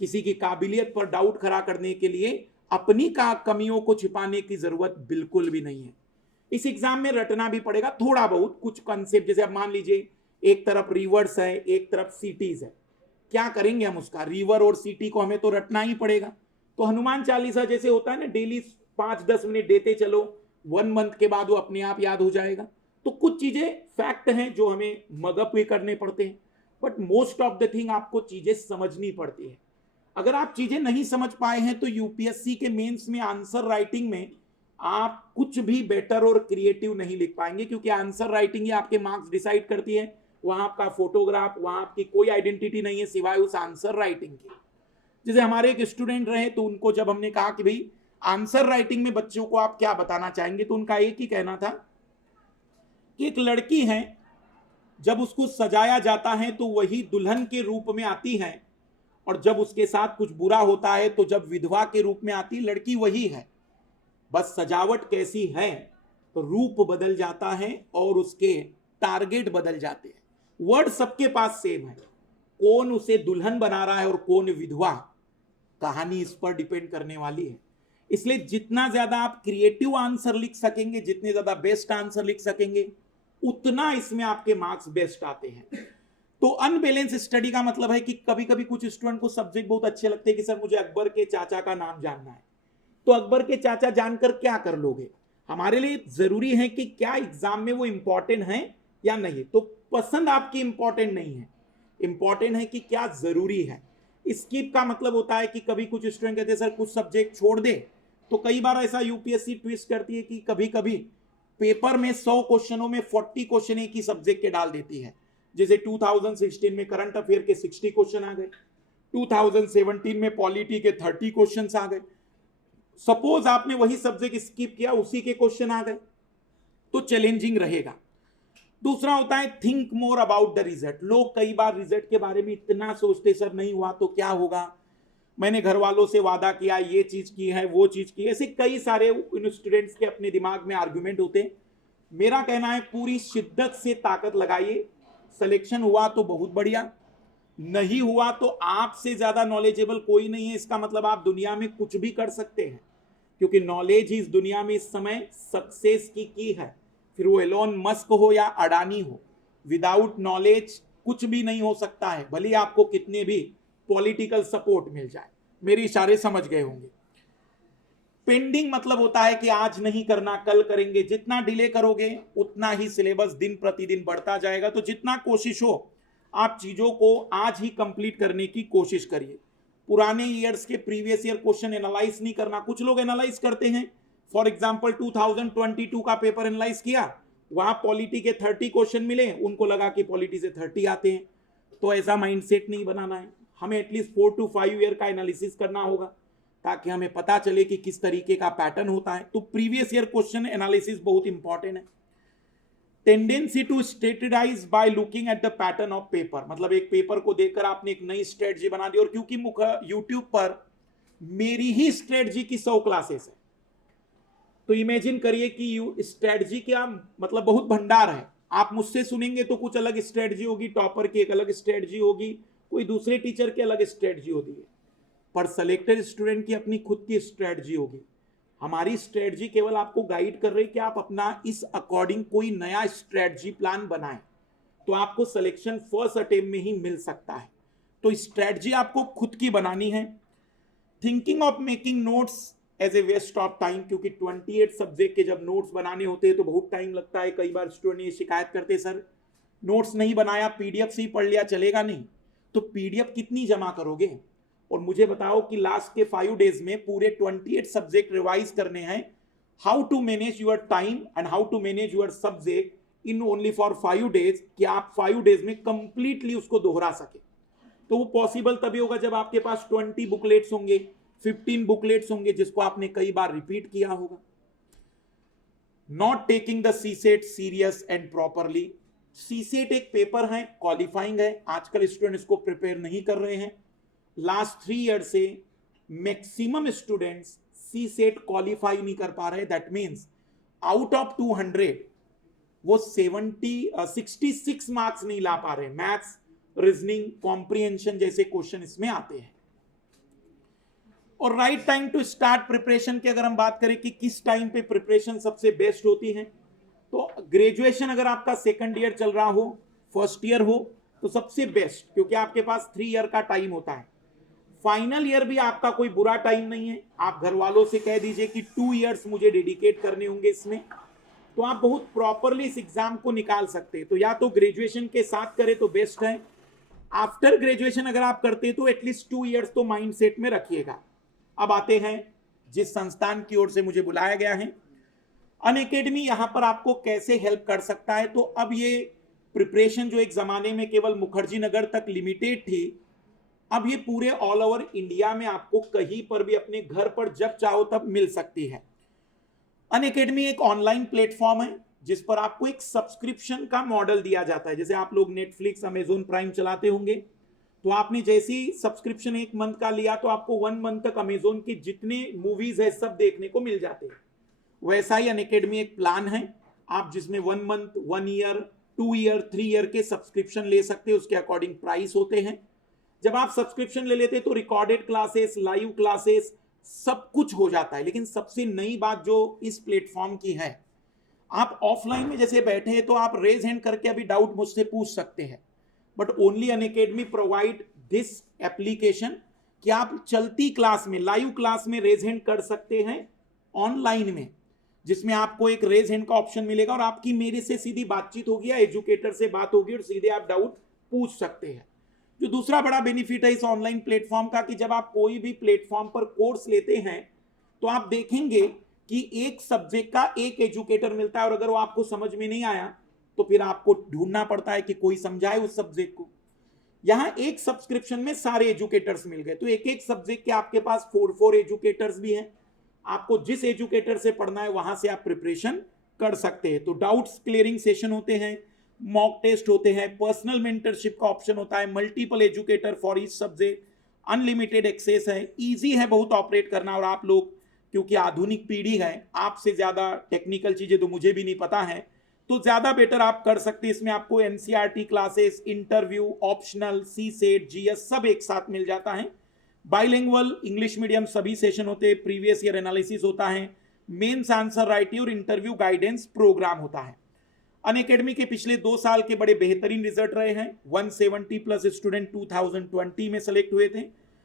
किसी की काबिलियत पर डाउट खड़ा करने के लिए अपनी कमियों को छिपाने की जरूरत बिल्कुल भी नहीं है। इस एग्जाम में रटना भी पड़ेगा थोड़ा बहुत, कुछ कंसेप्ट। जैसे अब मान लीजिए एक तरफ रिवर्स है, एक तरफ सिटीज है, क्या करेंगे हम उसका? रिवर और सिटी को हमें तो रटना ही पड़ेगा। तो हनुमान चालीसा जैसे होता है ना, डेली 5-10 मिनट देते चलो, 1 मंथ के बाद वो अपने आप याद हो जाएगा। तो कुछ चीजें फैक्ट हैं जो हमें मगअप भी करने पड़ते हैं, but most of the thing आपको चीजें समझनी पड़ती है। अगर आप चीजें नहीं समझ पाए हैं तो यूपीएससी के मेंस में आंसर राइटिंग में आप कुछ भी बेटर और क्रिएटिव नहीं लिख पाएंगे, क्योंकि आंसर राइटिंग ही आपके मार्क्स डिसाइड करती है। वहां आपका फोटोग्राफ, वहां आपकी कोई आइडेंटिटी नहीं है सिवाय उस आंसर राइटिंग की। जैसे हमारे एक स्टूडेंट रहे, तो उनको जब हमने कहा कि भाई आंसर राइटिंग में बच्चों को आप क्या बताना चाहेंगे, तो उनका एक ही कहना था कि एक लड़की है, जब उसको सजाया जाता है तो वही दुल्हन के रूप में आती है, और जब उसके साथ कुछ बुरा होता है तो जब विधवा के रूप में आती, लड़की वही है, बस सजावट कैसी है तो रूप बदल जाता है और उसके टारगेट बदल जाते हैं। वर्ड सबके पास सेम है, कौन उसे दुल्हन बना रहा है और कौन विधवा, कहानी इस पर डिपेंड करने वाली है। इसलिए जितना ज्यादा आप क्रिएटिव आंसर लिख सकेंगे, जितने ज्यादा बेस्ट आंसर लिख सकेंगे, उतना इसमें आपके मार्क्स बेस्ट आते हैं। तो अनबैलेंस स्टडी का मतलब है कि कभी कभी कुछ स्टूडेंट को सब्जेक्ट बहुत अच्छे लगते हैं कि सर मुझे अकबर के चाचा का नाम जानना है, तो अकबर के चाचा जानकर क्या कर लोगे? हमारे लिए जरूरी है कि क्या एग्जाम में वो इंपॉर्टेंट है या नहीं। तो पसंद आपकी इंपॉर्टेंट नहीं है, इंपॉर्टेंट है कि क्या जरूरी है। स्किप का मतलब होता है कि कभी कुछ स्टूडेंट कहते हैं सर कुछ सब्जेक्ट छोड़ दे, तो कई बार ऐसा यूपीएससी ट्विस्ट करती है कि कभी कभी पेपर में 100 क्वेश्चनों में 40 क्वेश्चन एक ही सब्जेक्ट के डाल देती है। जैसे 2016 में करंट अफेयर के 60 क्वेश्चन आ गए, 2017 में पॉलिटी के 30 क्वेश्चन आ गए। सपोज आपने वही सब्जेक्ट स्किप किया, उसी के क्वेश्चन आ गए, तो चैलेंजिंग रहेगा। दूसरा होता है think more about the result. लोग कई बार रिजल्ट के बारे में इतना सोचते, सर नहीं हुआ तो क्या होगा, मैंने घर वालों से वादा किया, ये चीज की है, वो चीज की, ऐसे कई सारे उन स्टूडेंट्स के अपने दिमाग में आर्गुमेंट होते हैं। मेरा कहना है पूरी शिद्दत से ताकत लगाइए। सिलेक्शन हुआ तो बहुत बढ़िया, नहीं हुआ तो आपसे ज्यादा नॉलेजेबल कोई नहीं है, इसका मतलब आप दुनिया में कुछ भी कर सकते हैं, क्योंकि नॉलेज ही इस दुनिया में इस समय सक्सेस की है। फिर वो एलोन मस्क हो या अडानी हो, विदाउट नॉलेज कुछ भी नहीं हो सकता है, भले आपको कितने भी पॉलिटिकल सपोर्ट मिल जाए। मेरे इशारे समझ गए होंगे। पेंडिंग मतलब होता है कि आज नहीं करना, कल करेंगे। जितना डिले करोगे उतना ही सिलेबस दिन प्रतिदिन बढ़ता जाएगा। तो जितना कोशिश हो आप चीजों को आज ही कंप्लीट करने की कोशिश करिए। पुराने ईयर्स के प्रीवियस ईयर क्वेश्चन एनालाइज नहीं करना। कुछ लोग एनालाइज करते हैं, फॉर एग्जांपल 2022 का पेपर एनालाइज किया, वहां पॉलिटी के 30 क्वेश्चन मिले, उनको लगा कि पॉलिटी से 30 आते हैं। तो ऐसा माइंडसेट नहीं बनाना है, हमें एटलीस्ट 4 to 5 ईयर का एनालिसिस करना होगा, ताकि हमें पता चले कि किस तरीके का पैटर्न होता है। तो प्रीवियस ईयर क्वेश्चन एनालिसिस बहुत इंपॉर्टेंट है। Tendency to strategise by looking at the pattern of paper, मतलब एक पेपर को देखकर आपने एक नई स्ट्रेटजी बना दी। और क्योंकि यूट्यूब पर मेरी ही स्ट्रेटजी की 100 क्लासेस है, तो इमेजिन करिए कि स्ट्रेटजी क्या मतलब बहुत भंडार है। आप मुझसे सुनेंगे तो कुछ अलग स्ट्रेटजी होगी, टॉपर की एक अलग स्ट्रेटजी होगी, कोई दूसरे टीचर की अलग स्ट्रेटजी होती है। पर सेलेक्टेड स्टूडेंट की अपनी खुद की स्ट्रेटजी होगी। हमारी स्ट्रेटजी केवल आपको गाइड कर रही है कि आप अपना इस अकॉर्डिंग कोई नया स्ट्रेटजी प्लान बनाएं, तो आपको सिलेक्शन फर्स्ट अटेम्प्ट में ही मिल सकता है। तो स्ट्रेटजी आपको खुद की बनानी है। Thinking of making notes as a waste of time, क्योंकि 28 सब्जेक्ट के जब नोट्स बनाने होते हैं तो बहुत टाइम लगता है। कई बार स्टूडेंट ये शिकायत करते हैं, सर नोट्स नहीं बनाया, पीडीएफ से ही पढ़ लिया, चलेगा नहीं। तो पीडीएफ कितनी जमा करोगे? और मुझे बताओ कि लास्ट के 5 डेज में पूरे 28 सब्जेक्ट रिवाइज करने हैं। How to manage your time and how to manage your subject in only for 5 days, कि आप 5 डेज में कंप्लीटली उसको दोहरा सके। तो वो पॉसिबल तभी होगा जब आपके पास 20 बुकलेट्स होंगे, 15 बुकलेट्स होंगे जिसको आपने कई बार रिपीट किया होगा। Not taking the CSAT serious and properly. CSAT एक पेपर है, क्वालिफाइंग है, आजकल स्टूडेंट इसको प्रिपेयर नहीं कर रहे हैं। लास्ट 3 ईयर से मैक्सिमम स्टूडेंट्स सीसेट क्वालिफाई नहीं कर पा रहे। दैट मीन्स आउट ऑफ 200 वो 66 मार्क्स नहीं ला पा रहे। मैथ्स, रीजनिंग, कॉम्प्रिहेंशन जैसे क्वेश्चन इसमें आते हैं। और right time to start preparation की अगर हम बात करें कि किस टाइम पे प्रिपरेशन सबसे बेस्ट होती है, तो ग्रेजुएशन अगर आपका सेकंड ईयर चल रहा हो, फर्स्ट ईयर हो, तो सबसे बेस्ट, क्योंकि आपके पास 3 ईयर का टाइम होता है। फाइनल ईयर भी आपका कोई बुरा टाइम नहीं है। आप घर वालों से कह दीजिए कि 2 इयर्स मुझे डेडिकेट करने होंगे इसमें, तो आप बहुत प्रॉपरली इस एग्जाम को निकाल सकते हैं। तो या तो ग्रेजुएशन के साथ करें तो बेस्ट है। आफ्टर ग्रेजुएशन अगर आप करते हैं तो एटलीस्ट 2 इयर्स तो माइंड सेट में रखिएगा। अब आते हैं जिस संस्थान की ओर से मुझे बुलाया गया है, अनअकैडमी, यहां पर आपको कैसे हेल्प कर सकता है। तो अब ये प्रिपरेशन जो एक जमाने में केवल मुखर्जी नगर तक लिमिटेड थी, अब ये पूरे ऑल ओवर इंडिया में आपको कहीं पर भी अपने घर पर जब चाहो तब मिल सकती है। अनअकैडमी एक ऑनलाइन प्लेटफॉर्म है जिस पर आपको एक सब्सक्रिप्शन का मॉडल दिया जाता है। जैसे आप लोग नेटफ्लिक्स, अमेजोन प्राइम चलाते होंगे, तो आपने जैसे ही सब्सक्रिप्शन 1 मंथ का लिया तो आपको 1 मंथ तक अमेजोन की जितने मूवीज है सब देखने को मिल जाते हैं। वैसा ही अनअकैडमी एक प्लान है, आप जिसमें 1 मंथ, 1 ईयर, 2 ईयर, 3 ईयर के सब्सक्रिप्शन ले सकते हैं। उसके अकॉर्डिंग प्राइस होते हैं। जब आप सब्सक्रिप्शन ले लेते तो रिकॉर्डेड क्लासेस, लाइव क्लासेस, सब कुछ हो जाता है। लेकिन सबसे नई बात जो इस प्लेटफॉर्म की है, आप ऑफलाइन में जैसे बैठे हैं तो आप रेज हैंड करके अभी डाउट मुझसे पूछ सकते हैं, but only Unacademy provide this application कि आप चलती क्लास में, लाइव क्लास में रेज हैंड कर सकते हैं ऑनलाइन में, जिसमें आपको एक रेज हैंड का ऑप्शन मिलेगा और आपकी मेरे से सीधी बातचीत होगी या एजुकेटर से बात होगी और सीधे आप डाउट पूछ सकते हैं। जो दूसरा बड़ा बेनिफिट है इस ऑनलाइन प्लेटफॉर्म का, कि जब आप कोई भी प्लेटफॉर्म पर कोर्स लेते हैं तो आप देखेंगे कि एक सब्जेक्ट का एक एजुकेटर मिलता है, और अगर वो आपको समझ में नहीं आया तो फिर आपको ढूंढना पड़ता है कि कोई समझाए उस सब्जेक्ट को। यहां एक सब्सक्रिप्शन में सारे एजुकेटर्स मिल गए, तो एक एक सब्जेक्ट के आपके पास 4 एजुकेटर्स भी हैं। आपको जिस एजुकेटर से पढ़ना है वहां से आप प्रिपरेशन कर सकते हैं। तो डाउट्स क्लियरिंग सेशन होते हैं, मॉक टेस्ट होते हैं, पर्सनल मेंटरशिप का ऑप्शन होता है, multiple educator for each subject, unlimited access है, इजी है बहुत ऑपरेट करना। और आप लोग क्योंकि आधुनिक पीढ़ी है, आपसे ज्यादा टेक्निकल चीजें तो मुझे भी नहीं पता है, तो ज्यादा बेटर आप कर सकते हैं। इसमें आपको NCERT classes, interview, optional, CSAT, GS सब एक साथ मिल जाता है। बाइलिंगुअल इंग्लिश मीडियम सभी सेशन होते हैं, प्रीवियस ईयर एनालिसिस होता है, मेंस आंसर राइटिंग और इंटरव्यू गाइडेंस प्रोग्राम होता है। अनअकैडमी के पिछले 2 साल के बड़े बेहतरीन रिजल्ट रहे हैं। 170 प्लस स्टूडेंट 2020 में सेलेक्ट हुए थे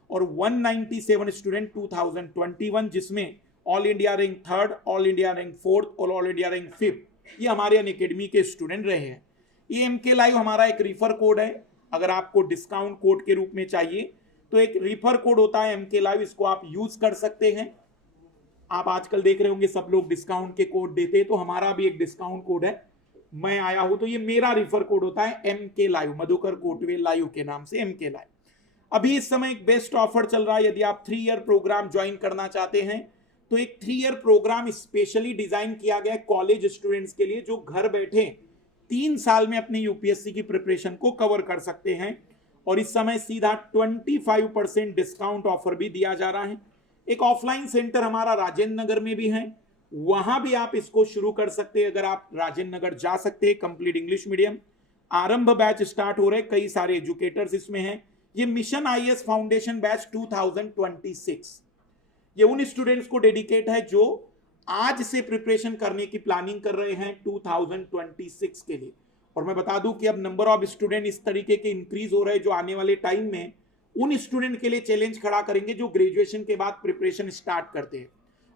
और 197 स्टूडेंट 2021, जिसमें all India rank 3rd, all India rank 4th और ऑल इंडिया रैंक 5th, ये हमारे अनअकैडमी के स्टूडेंट रहे हैं। ये MK लाइव हमारा एक रिफर कोड है। अगर आपको डिस्काउंट कोड के रूप में चाहिए तो एक रिफर कोड होता है MK लाइव, इसको आप यूज कर सकते हैं। आप आजकल देख रहे होंगे सब लोग डिस्काउंट के कोड देते हैं, तो हमारा भी एक डिस्काउंट कोड है। मैं आया हूं तो ये मेरा रिफर कोड होता है MK live, Madhukar Kotwe live के नाम से MK लाइव। अभी इस समय एक बेस्ट ऑफर चल रहा है। यदि आप 3 ईयर प्रोग्राम ज्वाइन करना चाहते हैं तो एक 3 ईयर प्रोग्राम स्पेशली डिजाइन किया गया है कॉलेज स्टूडेंट्स के लिए, जो घर बैठे 3 साल में अपनी यूपीएससी की प्रिपरेशन को कवर कर सकते हैं। और इस समय सीधा 25% डिस्काउंट ऑफर भी दिया जा रहा है। एक ऑफलाइन सेंटर हमारा राजेंद्र नगर में भी है, वहां भी आप इसको शुरू कर सकते हैं। अगर आप राजेंद्र नगर जा सकते हैं, कंप्लीट इंग्लिश मीडियम, आरंभ बैच स्टार्ट हो रहे, कई सारे एजुकेटर्स इसमें हैं। ये मिशन आईएएस फाउंडेशन बैच 2026, ये उन स्टूडेंट्स को डेडिकेट है जो आज से प्रिपरेशन करने की प्लानिंग कर रहे हैं 2026 के लिए। और मैं बता दूं कि अब नंबर ऑफ स्टूडेंट इस तरीके के इंक्रीज हो रहे हैं जो आने वाले टाइम में उन स्टूडेंट के लिए चैलेंज खड़ा करेंगे जो ग्रेजुएशन के बाद प्रिपरेशन स्टार्ट करते हैं।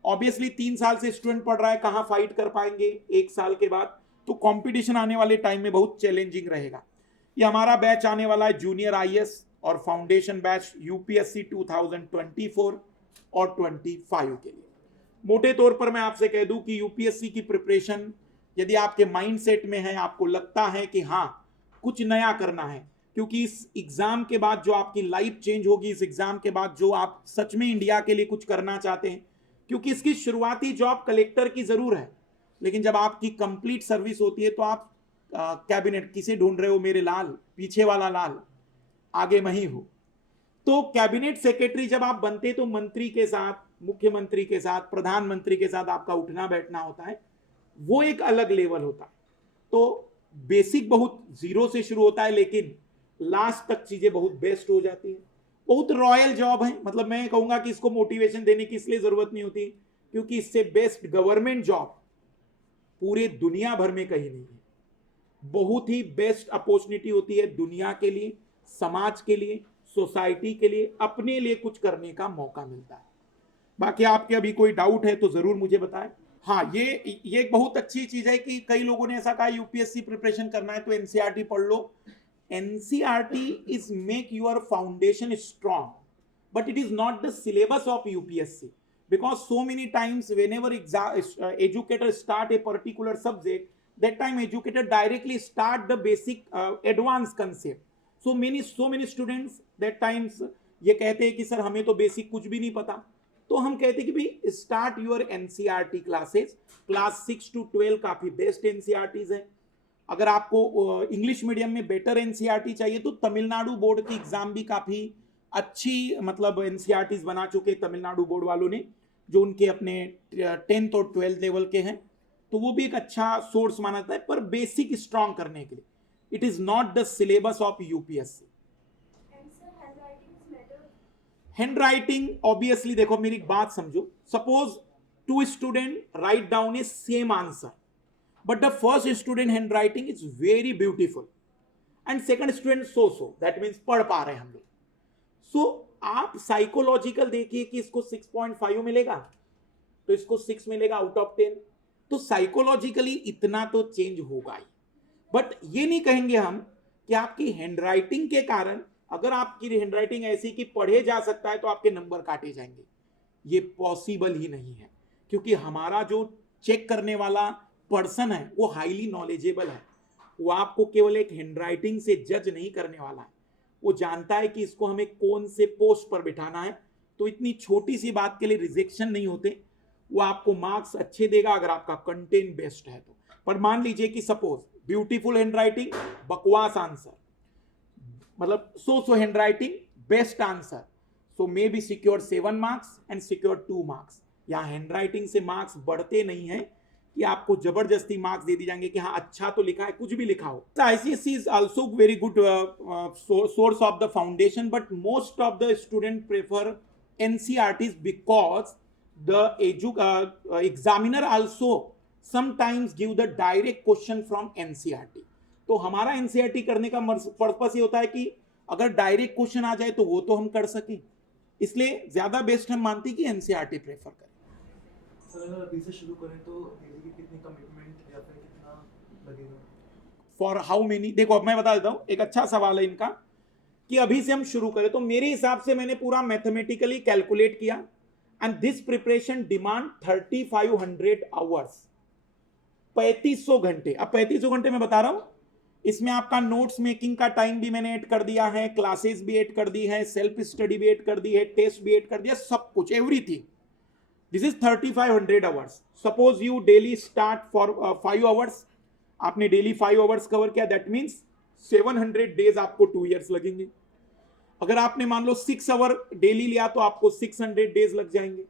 ऑब्वियसली 3 साल से स्टूडेंट पढ़ रहा है, कहां फाइट कर पाएंगे 1 साल के बाद, तो कंपटीशन आने वाले टाइम में बहुत चैलेंजिंग रहेगा। ये हमारा बैच आने वाला है जूनियर आईएएस और फाउंडेशन बैच यूपीएससी 2024 और 25 के लिए। मोटे तौर पर मैं आपसे कह दूं कि यूपीएससी की प्रिपरेशन यदि आपके माइंडसेट में है, आपको लगता है कि हाँ कुछ नया करना है, क्योंकि इस एग्जाम के बाद जो आपकी लाइफ चेंज होगी, इस एग्जाम के बाद जो आप सच में इंडिया के लिए कुछ करना चाहते हैं, क्योंकि इसकी शुरुआती जॉब कलेक्टर की जरूर है, लेकिन जब आपकी कंप्लीट सर्विस होती है तो आप कैबिनेट किसे ढूंढ रहे हो, मेरे लाल, पीछे वाला लाल, आगे मैं ही हूं। तो कैबिनेट सेक्रेटरी जब आप बनते तो मंत्री के साथ, मुख्यमंत्री के साथ, प्रधानमंत्री के साथ आपका उठना बैठना होता है, वो एक अलग लेवल होता है। तो बेसिक बहुत जीरो से शुरू होता है, लेकिन लास्ट तक चीजें बहुत बेस्ट हो जाती है। बहुत रॉयल जॉब है, मतलब मैं कहूंगा कि इसको मोटिवेशन देने की इसलिए जरूरत नहीं होती क्योंकि इससे बेस्ट गवर्नमेंट जॉब पूरे दुनिया भर में कहीं नहीं है। बहुत ही बेस्ट अपॉर्चुनिटी होती है दुनिया के लिए, समाज के लिए, सोसाइटी के लिए, अपने लिए कुछ करने का मौका मिलता है। बाकी आपके अभी कोई डाउट है तो जरूर मुझे बताएं। हाँ, ये एक बहुत अच्छी चीज है कि कई लोगों ने ऐसा कहा यूपीएससी प्रिपरेशन करना है तो एनसीईआरटी पढ़ लो। NCERT is make your foundation strong, but it is not the syllabus of UPSC, because so many times whenever educators start a particular subject, that time educator directly start the basic advanced concept. So many students that times ये कहते हैं कि सर हमें तो बेसिक कुछ भी नहीं पता, तो हम कहते हैं कि भाई start your NCERT classes, class 6 to 12 काफी बेस्ट एनसीईआरटीज है। अगर आपको इंग्लिश मीडियम में बेटर एनसीईआरटी चाहिए तो तमिलनाडु बोर्ड की एग्जाम भी काफी अच्छी, मतलब एनसीईआरटीज बना चुके तमिलनाडु बोर्ड वालों ने, जो उनके अपने 10th और 12th लेवल के हैं, तो वो भी एक अच्छा सोर्स माना जाता है। पर बेसिक स्ट्रॉन्ग करने के लिए it is not the syllabus of UPSC. Hand writing obviously, देखो मेरी बात समझो, suppose 2 student write down A same answer, but the first student hand writing is very beautiful and second student so that means पढ़ पा रहे हैं हम लोग। सो आप साइकोलॉजिकल देखिए कि इसको 6.5 मिलेगा तो इसको 6 मिलेगा आउट ऑफ 10, तो साइकोलॉजिकली इतना तो चेंज होगा ही। बट ये नहीं कहेंगे हम कि आपकी हैंडराइटिंग के कारण, अगर आपकी हैंडराइटिंग ऐसी कि पढ़े जा सकता है तो आपके नंबर काटे जाएंगे, ये पॉसिबल ही नहीं है, क्योंकि हमारा जो चेक करने वाला पर्सन है वो हाईली नॉलेजेबल है। वो आपको केवल एक हैंडराइटिंग से जज नहीं करने वाला है, वो जानता है कि इसको हमें कौन से पोस्ट पर बिठाना है, तो इतनी छोटी सी बात के लिए रिजेक्शन नहीं होते। वो आपको मार्क्स अच्छे देगा अगर आपका कंटेंट बेस्ट है तो। पर मान लीजिए कि सपोज ब्यूटीफुल हैंडराइटिंग, बकवास आंसर, मतलब so handwriting, best answer, so maybe secure 7 marks and secure 2 marks. यहाँ हैंडराइटिंग से मार्क्स बढ़ते नहीं है कि आपको जबरदस्ती मार्क्स दे दी जाएंगे कि हाँ अच्छा तो लिखा है, कुछ भी लिखा हो। ICSE is also very good source of the foundation, but most of the student prefer NCERTs because the examiner also sometimes give the direct question from NCERT। तो हमारा NCERT करने का पर्पस ये होता है कि अगर डायरेक्ट क्वेश्चन आ जाए तो वो तो हम कर सकें, इसलिए ज्यादा बेस्ट हम मानते हैं कि NCERT प्रेफर करें। सर अगर अभी से शुरू करें तो डेली की कितनी कमिटमेंट या फिर कितना लगेगा? फॉर हाउ मेनी, देखो अब मैं बता देता हूँ, एक अच्छा सवाल है इनका कि अभी से हम शुरू करें, तो मेरे हिसाब से मैंने पूरा मैथमेटिकली कैलकुलेट किया and this preparation demand 3500 hours, 3500 घंटे। अब 3500 घंटे मैं बता रहा हूं, इसमें आपका नोट्स मेकिंग का टाइम भी मैंने ऐड कर दिया है, क्लासेस भी ऐड कर दी है, सेल्फ स्टडी भी ऐड कर दी है, टेस्ट भी ऐड कर दिया, सब कुछ, everything. This is 3500 hours. Suppose you daily start for 5 hours, आपने डेली 5 आवर्स कवर किया, दैट मीन्स 700 डेज आपको 2 इयर्स लगेंगे। अगर आपने मान लो 6 आवर डेली लिया तो आपको 600 डेज लग जाएंगे।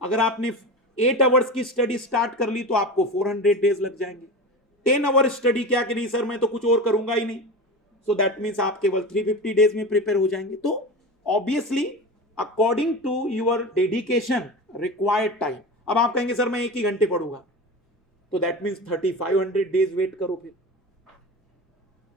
अगर आपने 8 आवर्स की स्टडी स्टार्ट कर ली तो आपको 400 डेज लग जाएंगे। 10 आवर स्टडी क्या कि नहीं सर मैं तो कुछ और करूंगा ही नहीं, सो दैट मीन्स आप केवल 350 डेज में प्रिपेयर हो जाएंगे. तो obviously according to your dedication required time. अब आप कहेंगे सर मैं 1 ही घंटे पढ़ूंगा, तो दैट मीन्स 3500 डेज वेट करो फिर.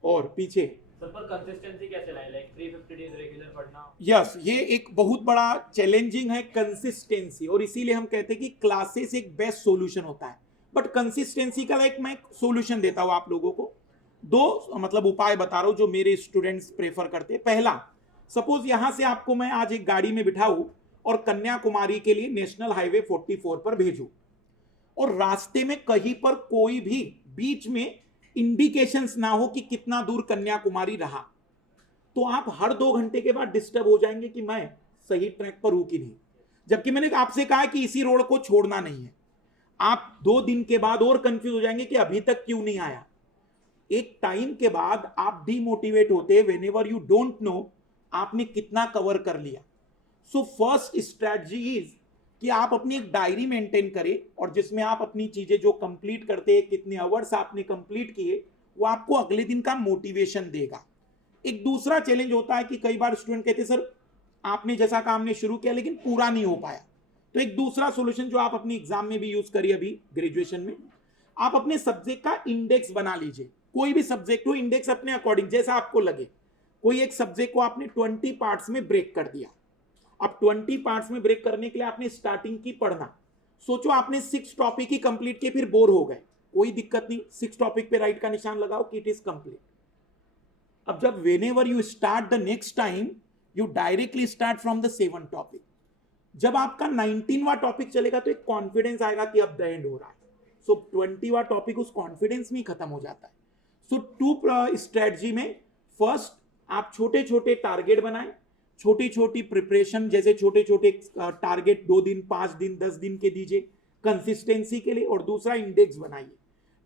और पीछे सर पर कंसिस्टेंसी कैसे लाए, लाइक 350 डेज रेगुलर पढ़ना? यस, ये एक बहुत बड़ा चैलेंजिंग है कंसिस्टेंसी, और इसीलिए हम कहते हैं कि क्लासेस एक बेस्ट सॉल्यूशन होता है. बट कंसिस्टेंसी का लाइक मैं सॉल्यूशन देता हूं आप लोगों को. 2 मतलब उपाय बता रहा हूं जो मेरे स्टूडेंट्स प्रेफर करते हैं. पहला, सपोज यहां से आपको मैं आज एक गाड़ी में बिठाऊं और कन्याकुमारी के लिए नेशनल हाईवे 44 पर भेजूं, और रास्ते में कहीं पर कोई भी बीच में इंडिकेशंस ना हो कि कितना दूर कन्याकुमारी रहा, तो आप हर 2 घंटे के बाद डिस्टर्ब हो जाएंगे कि मैं सही ट्रैक पर हूं कि नहीं. जबकि मैंने आपसे कहा कि इसी रोड को छोड़ना नहीं है. आप 2 दिन के बाद और कंफ्यूज हो जाएंगे कि अभी तक क्यों नहीं आया. एक टाइम के बाद आप डिमोटिवेट होते हैं व्हेनेवर यू डोंट नो आपने कितना कवर कर लिया. सो फर्स्ट स्ट्रैटेजी इज कि आप अपनी एक डायरी मेंटेन करें, और जिसमें आप अपनी चीजें जो कंप्लीट करते हैं, कितने आवर्स आपने कंप्लीट किए, वो आपको अगले दिन का मोटिवेशन देगा. एक दूसरा चैलेंज होता है कि कई बार स्टूडेंट कहते हैं सर आपने जैसा काम ने शुरू किया लेकिन पूरा नहीं हो पाया. तो एक दूसरा सॉल्यूशन जो आप अपनी एग्जाम में भी यूज करिए, अभी ग्रेजुएशन में आप अपने सब्जेक्ट का इंडेक्स बना लीजिए. कोई भी सब्जेक्ट हो, इंडेक्स अपने अकॉर्डिंग जैसा आपको लगे. कोई एक सब्जेक्ट को आपने 20 पार्ट्स में ब्रेक कर दिया. अब 20 पार्ट्स में ब्रेक करने के लिए आपने स्टार्टिंग की पढ़ना. सोचो आपने 6 टॉपिक ही कंप्लीट किए, फिर बोर हो गए, कोई दिक्कत नहीं, 6 टॉपिक पे राइट का निशान लगाओ कि इट इज कंप्लीट. अब जब whenever you start the next time, you directly start from the 7 topic. जब आपका 19वां टॉपिक चलेगा तो एक कॉन्फिडेंस आएगा कि अब द एंड हो रहा है. सो 20वां टॉपिक उस कॉन्फिडेंस में खत्म हो जाता है. सो 2 स्ट्रेटजी में, फर्स्ट आप छोटे छोटे टारगेट बनाएं, छोटी छोटी प्रिपरेशन, जैसे छोटे छोटे टारगेट 2 दिन, 5 दिन, 10 दिन के दीजिए कंसिस्टेंसी के लिए. और दूसरा इंडेक्स बनाइए.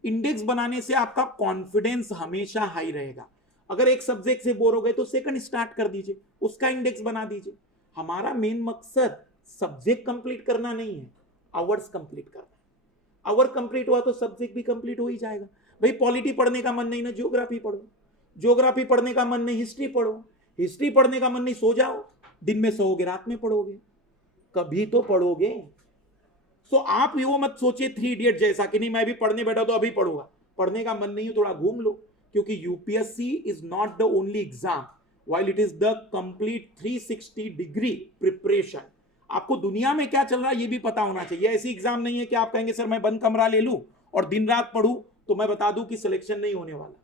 इंडेक्स बनाने से आपका कॉन्फिडेंस हमेशा हाई रहेगा. अगर एक सब्जेक्ट से बोर हो गए तो सेकंड स्टार्ट कर दीजिए, उसका इंडेक्स बना दीजिए. हमारा मेन मकसद सब्जेक्ट कंप्लीट करना नहीं है, आवर्स कंप्लीट करना है. आवर कंप्लीट हुआ तो सब्जेक्ट भी कंप्लीट हो ही जाएगा. भाई पॉलिटी पढ़ने का मन नहीं ना, ज्योग्राफी पढ़ो. ज्योग्राफी पढ़ने का मन नहीं, हिस्ट्री पढ़ो. हिस्ट्री पढ़ने का मन नहीं, सो जाओ. दिन में सोओगे, रात में पढ़ोगे, कभी तो पढ़ोगे. सो आप वो मत सोचिए 3 इडियट जैसा कि नहीं मैं भी पढ़ने बैठा तो अभी पढ़ूंगा. पढ़ने का मन नहीं है, थोड़ा घूम लो. क्योंकि UPSC is not the only exam, while it is the complete 360 degree preparation. आपको दुनिया में क्या चल रहा है ये भी पता होना चाहिए. ऐसी एग्जाम नहीं है कि आप कहेंगे सर मैं बंद कमरा ले लूं और दिन रात पढ़ूं तो मैं बता दूं कि सिलेक्शन नहीं होने वाला.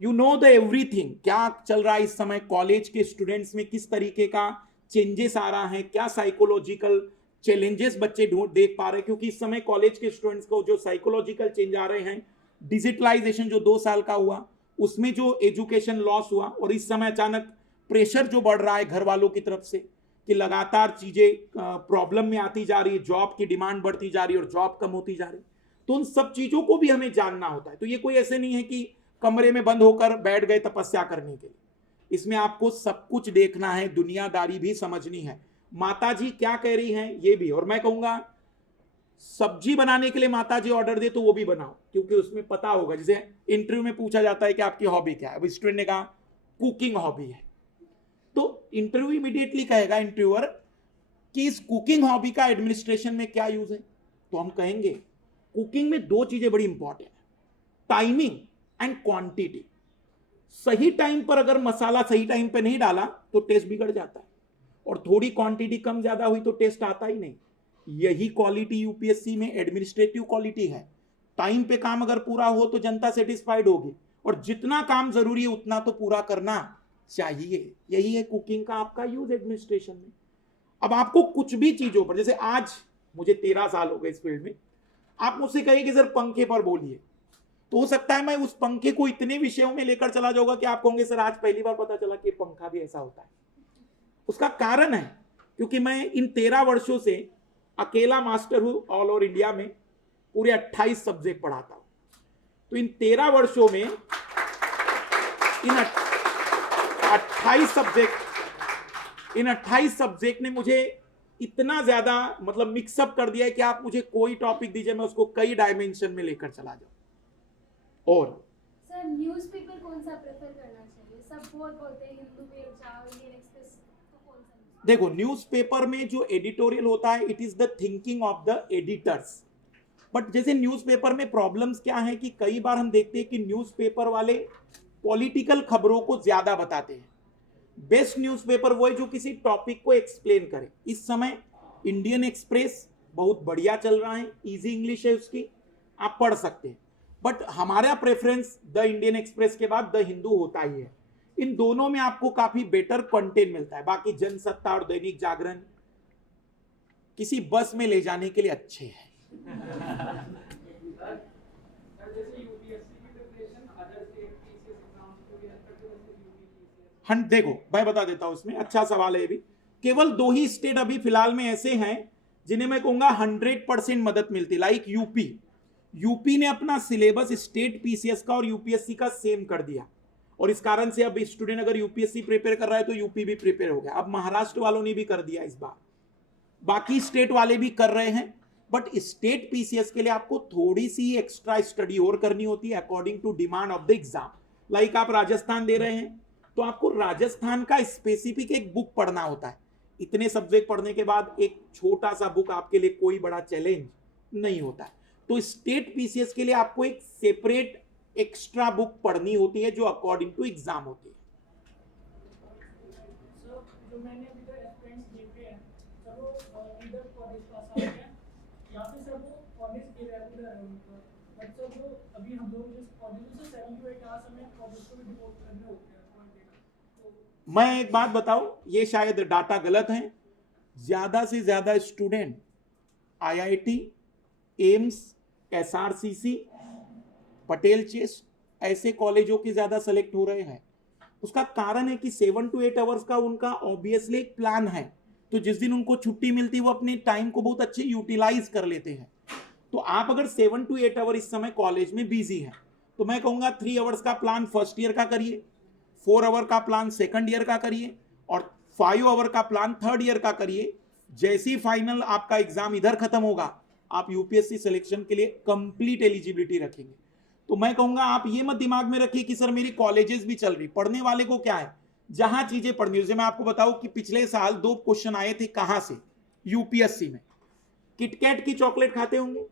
यू नो द एवरीथिंग, क्या चल रहा है इस समय कॉलेज के स्टूडेंट्स में, किस तरीके का चेंजेस आ रहा है, क्या साइकोलॉजिकल चैलेंजेस बच्चे देख पा रहे हैं. क्योंकि इस समय कॉलेज के स्टूडेंट्स को जो साइकोलॉजिकल चेंज आ रहे हैं, डिजिटलाइजेशन जो 2 साल का हुआ, उसमें जो एजुकेशन लॉस हुआ, और इस समय अचानक प्रेशर जो बढ़ रहा है घर वालों की तरफ से कि लगातार चीजें प्रॉब्लम में आती जा रही है, जॉब की डिमांड बढ़ती जा रही है और जॉब कम होती जा रही है. तो उन सब चीजों को भी हमें जानना होता है. तो ये कोई ऐसे नहीं है कि कमरे में बंद होकर बैठ गए तपस्या करने के लिए. इसमें आपको सब कुछ देखना है, दुनियादारी भी समझनी है. माता जी क्या कह रही हैं ये भी. और मैं कहूंगा सब्जी बनाने के लिए माता जी ऑर्डर दे तो वो भी बनाओ, क्योंकि उसमें पता होगा. जैसे इंटरव्यू में पूछा जाता है कि आपकी हॉबी क्या है, अब स्टूडेंट ने कहा कुकिंग हॉबी है, तो इंटरव्यू इमीडिएटली कहेगा इंटरव्यूअर कि इस कुकिंग हॉबी का एडमिनिस्ट्रेशन में क्या यूज है. तो हम कहेंगे कुकिंग में 2 चीजें बड़ी इंपॉर्टेंट है, टाइमिंग एंड क्वांटिटी. सही टाइम पर अगर मसाला सही टाइम पे नहीं डाला तो टेस्ट बिगड़ जाता है, और थोड़ी क्वांटिटी कम ज्यादा हुई तो टेस्ट आता ही नहीं. यही क्वालिटी यूपीएससी में एडमिनिस्ट्रेटिव क्वालिटी है. टाइम पे काम अगर पूरा हो तो जनता सेटिस्फाइड होगी, और जितना काम जरूरी है उतना तो पूरा करना चाहिए. यही है कुकिंग का आपका यूज एडमिनिस्ट्रेशन में. अब आपको कुछ भी चीजों पर, जैसे आज मुझे 13 साल हो गए इस फील्ड में, आप मुझसे कहिए कि सर पंखे पर बोलिए, तो हो सकता है मैं उस पंखे को इतने विषयों में लेकर चला जाऊंगा कि आप कहोगे सर आज पहली बार पता चला कि पंखा भी ऐसा होता है. उसका कारण है क्योंकि मैं इन 13 वर्षों से अकेला मास्टर हूं ऑल ओवर इंडिया में, पूरे 28 सब्जेक्ट पढ़ाता हूं. तो इन 13 वर्षों में इन 28 सब्जेक्ट ने मुझे इतना ज्यादा मतलब मिक्सअप कर दिया है कि आप मुझे कोई टॉपिक दीजिए मैं उसको कई डायमेंशन में लेकर चला जाऊं. और सर सर न्यूज़पेपर कौन सा प्रेफर करना चाहिए? सब बहुत बोलते हैं हिंदू पे जाओ, इंडियन एक्सप्रेस, तो कौन सा? देखो, न्यूज़पेपर में जो एडिटोरियल होता है it is the thinking of the editors. But जैसे न्यूज़पेपर में प्रॉब्लम्स क्या है कि कई बार हम देखते हैं कि न्यूज़पेपर वाले पॉलिटिकल खबरों को ज्यादा बताते हैं। बेस्ट न्यूज़पेपर वो है जो किसी टॉपिक को एक्सप्लेन करे। इस समय इंडियन एक्सप्रेस बहुत बढ़िया चल रहा है, इजी इंग्लिश है उसकी, आप पढ़ सकते हैं। बट हमारा प्रेफरेंस द इंडियन एक्सप्रेस के बाद द हिंदू होता ही है। इन दोनों में आपको काफी बेटर कंटेंट मिलता है। बाकी जनसत्ता और दैनिक जागरण किसी बस में ले जाने के लिए अच्छे हैं। हाँ देखो, मैं बता देता हूं, इसमें अच्छा सवाल है ये भी। केवल 2 ही स्टेट अभी फिलहाल में ऐसे हैं जिन्हें मैं कहूंगा 100% मदद मिलती, लाइक यूपी। यूपी ने अपना सिलेबस स्टेट पीसीएस का और यूपीएससी का सेम कर दिया, और इस कारण से अब स्टूडेंट अगर यूपीएससी प्रिपेयर कर रहा है तो यूपी भी प्रिपेयर हो गया। अब महाराष्ट्र वालों ने भी कर दिया इस बार, बाकी स्टेट वाले भी कर रहे हैं। बट स्टेट पीसीएस के लिए आपको थोड़ी सी एक्स्ट्रा स्टडी और करनी होती है according to demand of the exam. Like आप राजस्थान दे रहे हैं तो आपको राजस्थान का स्पेसिफिक एक बुक पढ़ना होता है। इतने सब्जेक्ट पढ़ने के बाद एक छोटा सा बुक आपके लिए कोई बड़ा चैलेंज नहीं होता है। तो स्टेट पीसीएस के लिए आपको एक सेपरेट एक्स्ट्रा बुक पढ़नी होती है जो अकॉर्डिंग टू एग्जाम होती है। जो मैंने अभी तक स्टूडेंट्स देखे हैं, सर वो इधर कॉलेज पास आ गए हैं या फिर सर वो कॉलेज इरेगुलर है उनका, बट सर वो अभी हम लोग जिस कॉलेज से 7 to 8 आवर्स हमें कॉलेज को भी डिवोट करने होते हैं। मैं एक बात बताऊं, ये शायद डाटा गलत है। ज्यादा से ज्यादा student IIT, AIIMS, SRCC, Patel chest ऐसे कॉलेजों के ज्यादा सेलेक्ट हो रहे हैं। उसका कारण है कि 7 to 8 आवर्स का उनका ऑब्वियसली एक प्लान है, तो जिस दिन उनको छुट्टी मिलती है वो अपने टाइम को बहुत अच्छे यूटिलाइज कर लेते हैं। तो आप अगर 7 to 8 आवर इस समय कॉलेज में बिजी हैं तो मैं कहूंगा 3 आवर्स का प्लान फर्स्ट ईयर का करिए, 4 आवर का प्लान सेकंड ईयर का करिए और 5 आवर का प्लान थर्ड ईयर का करिए। जैसे ही फाइनल आपका एग्जाम इधर खत्म होगा आप यूपीएससी सिलेक्शन के लिए कंप्लीट एलिजिबिलिटी रखेंगे। तो मैं कहूंगा आप ये मत दिमाग में रखिए कि सर मेरी कॉलेजेस भी चल रही। पढ़ने वाले को क्या है, जहां चीजें पढ़नी, जैसे मैं आपको बताऊं कि पिछले साल 2 क्वेश्चन आए थे कहां से, यूपीएससी में। किटकैट की चॉकलेट खाते होंगे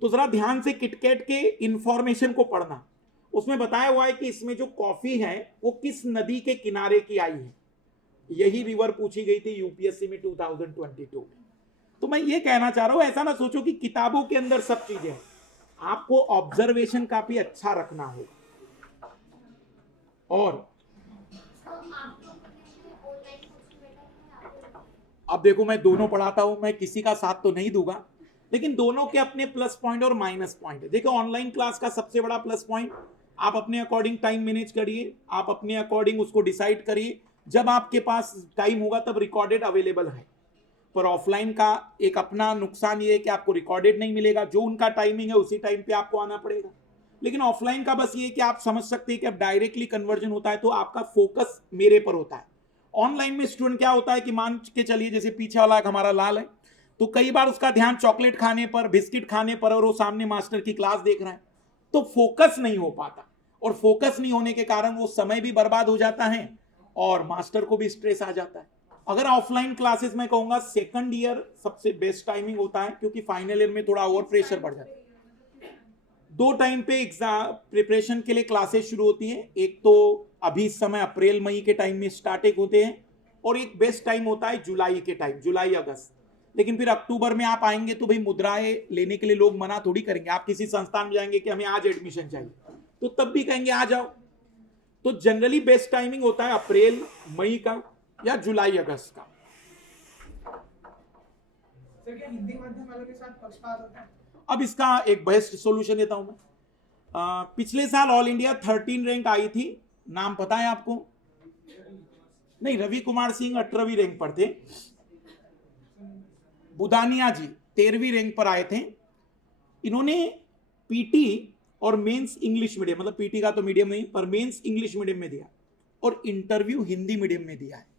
तो जरा ध्यान से किटकैट के इंफॉर्मेशन को पढ़ना। उसमें बताया हुआ है कि इसमें जो कॉफी है वो किस नदी के किनारे की आई है। यही रिवर पूछी गई थी यूपीएससी में 2022 में। तो मैं ये कहना चाह रहा हूं, ऐसा ना सोचो कि किताबों के अंदर सब चीजें हैं, आपको ऑब्जर्वेशन काफी अच्छा रखना होगा। और अब देखो, मैं दोनों पढ़ाता हूं, मैं किसी का साथ तो नहीं दूंगा, लेकिन दोनों के अपने प्लस पॉइंट और माइनस पॉइंट है। देखो, ऑनलाइन क्लास का सबसे बड़ा प्लस पॉइंट, आप अपने अकॉर्डिंग टाइम मैनेज करिए, आप अपने अकॉर्डिंग उसको डिसाइड करिए। जब आपके पास टाइम होगा तब रिकॉर्डेड अवेलेबल है। पर ऑफलाइन का एक अपना नुकसान ये है कि आपको रिकॉर्डेड नहीं मिलेगा, जो उनका टाइमिंग है उसी टाइम पे आपको आना पड़ेगा। लेकिन ऑफलाइन का बस ये कि आप समझ सकते हैं कि अब डायरेक्टली कन्वर्जन होता है तो आपका फोकस मेरे पर होता है। ऑनलाइन में स्टूडेंट क्या होता है कि मान के चलिए जैसे पीछे वाला हमारा लाल है, तो कई बार उसका ध्यान चॉकलेट खाने पर, बिस्किट खाने पर, और वो सामने मास्टर की क्लास देख रहा है, तो फोकस नहीं हो पाता। और फोकस नहीं होने के कारण वो समय भी बर्बाद हो जाता है और मास्टर को भी स्ट्रेस आ जाता है। अगर ऑफलाइन क्लासेस में कहूंगा सेकंड ईयर सबसे बेस्ट टाइमिंग होता है, क्योंकि फाइनल ईयर में थोड़ा ओवर प्रेशर बढ़ जाता है। 2 टाइम पे एग्जाम प्रिपरेशन के लिए क्लासेस शुरू होती है। एक तो अभी इस समय अप्रैल मई के टाइम में स्टार्ट होते हैं, और एक बेस्ट टाइम होता है जुलाई के टाइम, जुलाई अगस्त। लेकिन फिर अक्टूबर में आप आएंगे तो भाई मुद्राएं लेने के लिए लोग मना थोड़ी करेंगे। आप किसी संस्थान में जाएंगे कि हमें आज एडमिशन चाहिए, तो तब भी कहेंगे आ जाओ। तो जनरली बेस्ट टाइमिंग होता है अप्रैल मई का या जुलाई अगस्त का। सर क्या हिंदी माध्यम वालों के साथ पक्षपात होता है? अब इसका एक बेस्ट सॉल्यूशन देता हूं मैं। पिछले साल ऑल इंडिया 13 रैंक आई थी, नाम पता है आपको? नहीं, रवि कुमार सिंह 18वीं रैंक पर थे। बुदानिया जी 13वीं रैंक पर आए थे। इन्होंने पीटी और मेंस इंग्लिश मीडियम, मतलब पीटी का तो मीडियम नहीं पर मेंस इंग्लिश मीडियम में दिया, और इंटरव्यू हिंदी मीडियम में दिया है।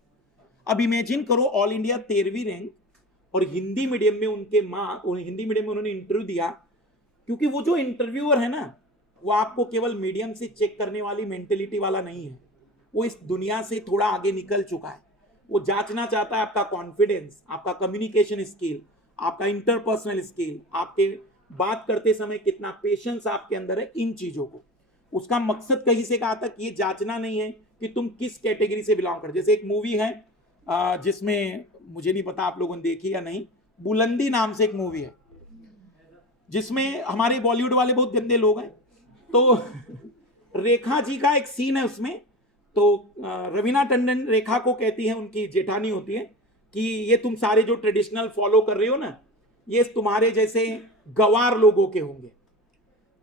अब इमेजिन करो, ऑल इंडिया 13वीं रैंक और हिंदी मीडियम में उनके हिंदी मीडियम में उन्होंने इंटरव्यू दिया। क्योंकि वो जो इंटरव्यूअर है ना, वो आपको केवल मीडियम से चेक करने वाली मेंटेलिटी वाला नहीं है, वो इस दुनिया से थोड़ा आगे निकल चुका है। वो जांचना चाहता है आपका कॉन्फिडेंस, आपका कम्युनिकेशन स्किल, आपका इंटरपर्सनल स्किल, आपके बात करते समय कितना पेशेंस आपके अंदर है, इन चीजों को। उसका मकसद कहीं से कहा तक ये जांचना नहीं है कि तुम किस कैटेगरी से बिलोंग कर। जैसे एक मूवी है जिसमें, मुझे नहीं पता आप लोगों ने देखी या नहीं, बुलंदी नाम से एक मूवी है जिसमें हमारे बॉलीवुड वाले बहुत गंदे लोग हैं। तो रेखा जी का एक सीन है उसमें, तो रवीना टंडन रेखा को कहती है, उनकी जेठानी होती है, कि ये तुम सारे जो ट्रेडिशनल फॉलो कर रहे हो ना, ये तुम्हारे जैसे गवार लोगों के होंगे।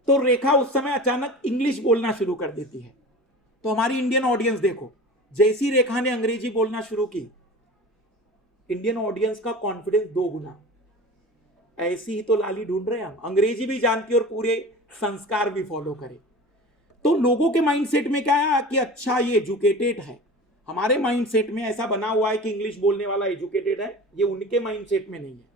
तो रेखा उस समय अचानक इंग्लिश बोलना शुरू कर देती है। तो हमारी इंडियन ऑडियंस देखो, जैसी रेखा ने अंग्रेजी बोलना शुरू की, इंडियन ऑडियंस का कॉन्फिडेंस 2 गुना। ऐसी ही तो लाली ढूंढ रहे हैं हम, अंग्रेजी भी जानती और पूरे संस्कार भी फॉलो करे। तो लोगों के माइंडसेट में क्या है कि अच्छा ये एजुकेटेड है। हमारे माइंडसेट में ऐसा बना हुआ है कि इंग्लिश बोलने वाला एजुकेटेड है, ये उनके माइंडसेट में नहीं है।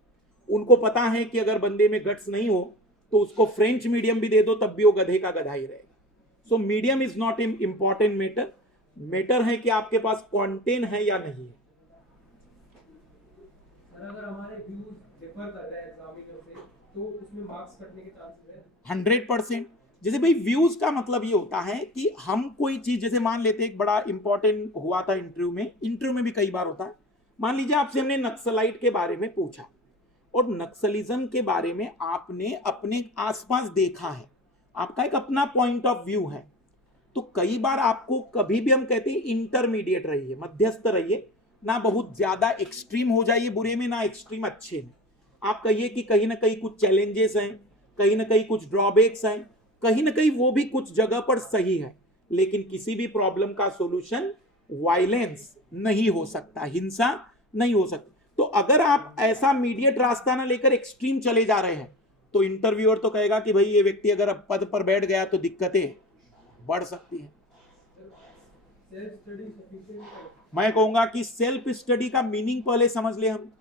उनको पता है कि अगर बंदे में गट्स नहीं हो तो उसको फ्रेंच मीडियम भी दे दो तब भी वो गधे का गधा ही रहेगा। So medium is not in important matter, matter है कि आपके पास कंटेंट है या नहीं है। सर अगर हमारे व्यूज डिफर कर रहे हैं एग्जामिनर से तो उसमें मार्क्स कटने के चांसेस है? 100%। जैसे भाई व्यूज का मतलब ये होता है कि हम कोई चीज, जैसे मान लेते हैं, एक बड़ा इंपॉर्टेंट हुआ था इंटरव्यू में भी कई बार होता है। मान लीजिए आपसे हमने नक्सलाइट के बारे में पूछा और नक्सलिज्म के बारे में आपने अपने आसपास देखा है, आपका एक अपना पॉइंट ऑफ व्यू है। तो कई बार आपको, कभी भी हम कहते हैं इंटरमीडिएट रहिए, मध्यस्थ रहिए, ना बहुत ज्यादा एक्सट्रीम हो जाइए बुरे में, ना एक्सट्रीम अच्छे में। आप कहिए कि कहीं ना कहीं कुछ चैलेंजेस हैं, कहीं ना कहीं कुछ ड्रॉबैक्स हैं, कहीं ना कहीं वो भी कुछ जगह पर सही है, लेकिन किसी भी प्रॉब्लम का सॉल्यूशन वायलेंस नहीं हो सकता, हिंसा नहीं हो सकती। तो अगर आप ऐसा मीडिएट रास्ता ना लेकर एक्सट्रीम चले जा रहे हैं तो इंटरव्यूअर तो कहेगा कि भाई ये व्यक्ति अगर पद पर बैठ गया तो दिक्कतें बढ़ सकती हैं। सेल्फ स्टडी सफिशिएंट है? मैं कहूंगा कि सेल्फ स्टडी का मीनिंग पहले समझ ले हम।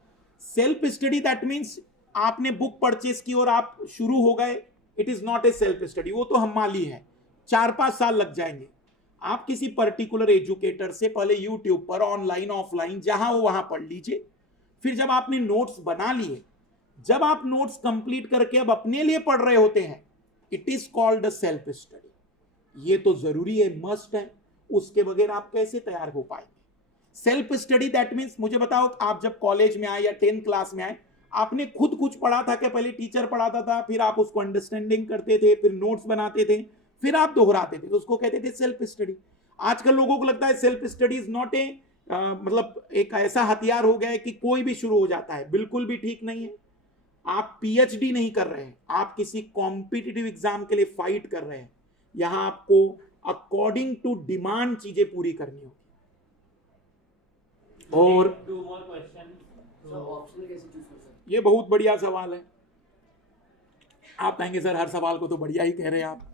सेल्फ स्टडी दैट मीन्स आपने बुक परचेस की और आप शुरू हो गए, it is not a self study. वो तो हम माली है, 4-5 साल लग जाएंगे। आप किसी पर्टिकुलर एजुकेटर से पहले यूट्यूब पर ऑनलाइन ऑफलाइन जहां हो वहां पढ़ लीजिए। फिर जब आपने नोट्स बना लिए, जब आप नोट्स कंप्लीट करके अब अपने लिए पढ़ रहे होते हैं, it is called self study. ये तो जरूरी है, मस्ट है, उसके बगैर आप कैसे तैयार हो पाएंगे। सेल्फ स्टडी दैट मीन्स, मुझे बताओ, आप जब कॉलेज में आए या 10th क्लास में आए, आपने खुद कुछ पढ़ा था कि पहले टीचर पढ़ाता था, फिर आप उसको अंडरस्टैंडिंग करते थे, फिर नोट्स बनाते थे, फिर आप दोहराते थे, तो उसको कहते थे सेल्फ स्टडी। आजकल लोगों को लगता है self study is not a, मतलब एक ऐसा हथियार हो गया है कि कोई भी शुरू हो जाता है। बिल्कुल भी ठीक नहीं है। आप पीएचडी नहीं कर रहे हैं, आप किसी कॉम्पिटिटिव एग्जाम के लिए फाइट कर रहे हैं। यहां आपको अकॉर्डिंग टू डिमांड चीजें पूरी करनी होगी। और two more question. Sir optional कैसे चूज कर सकते हैं? ये बहुत बढ़िया सवाल है। आप कहेंगे सर हर सवाल को तो बढ़िया ही कह रहे हैं आप,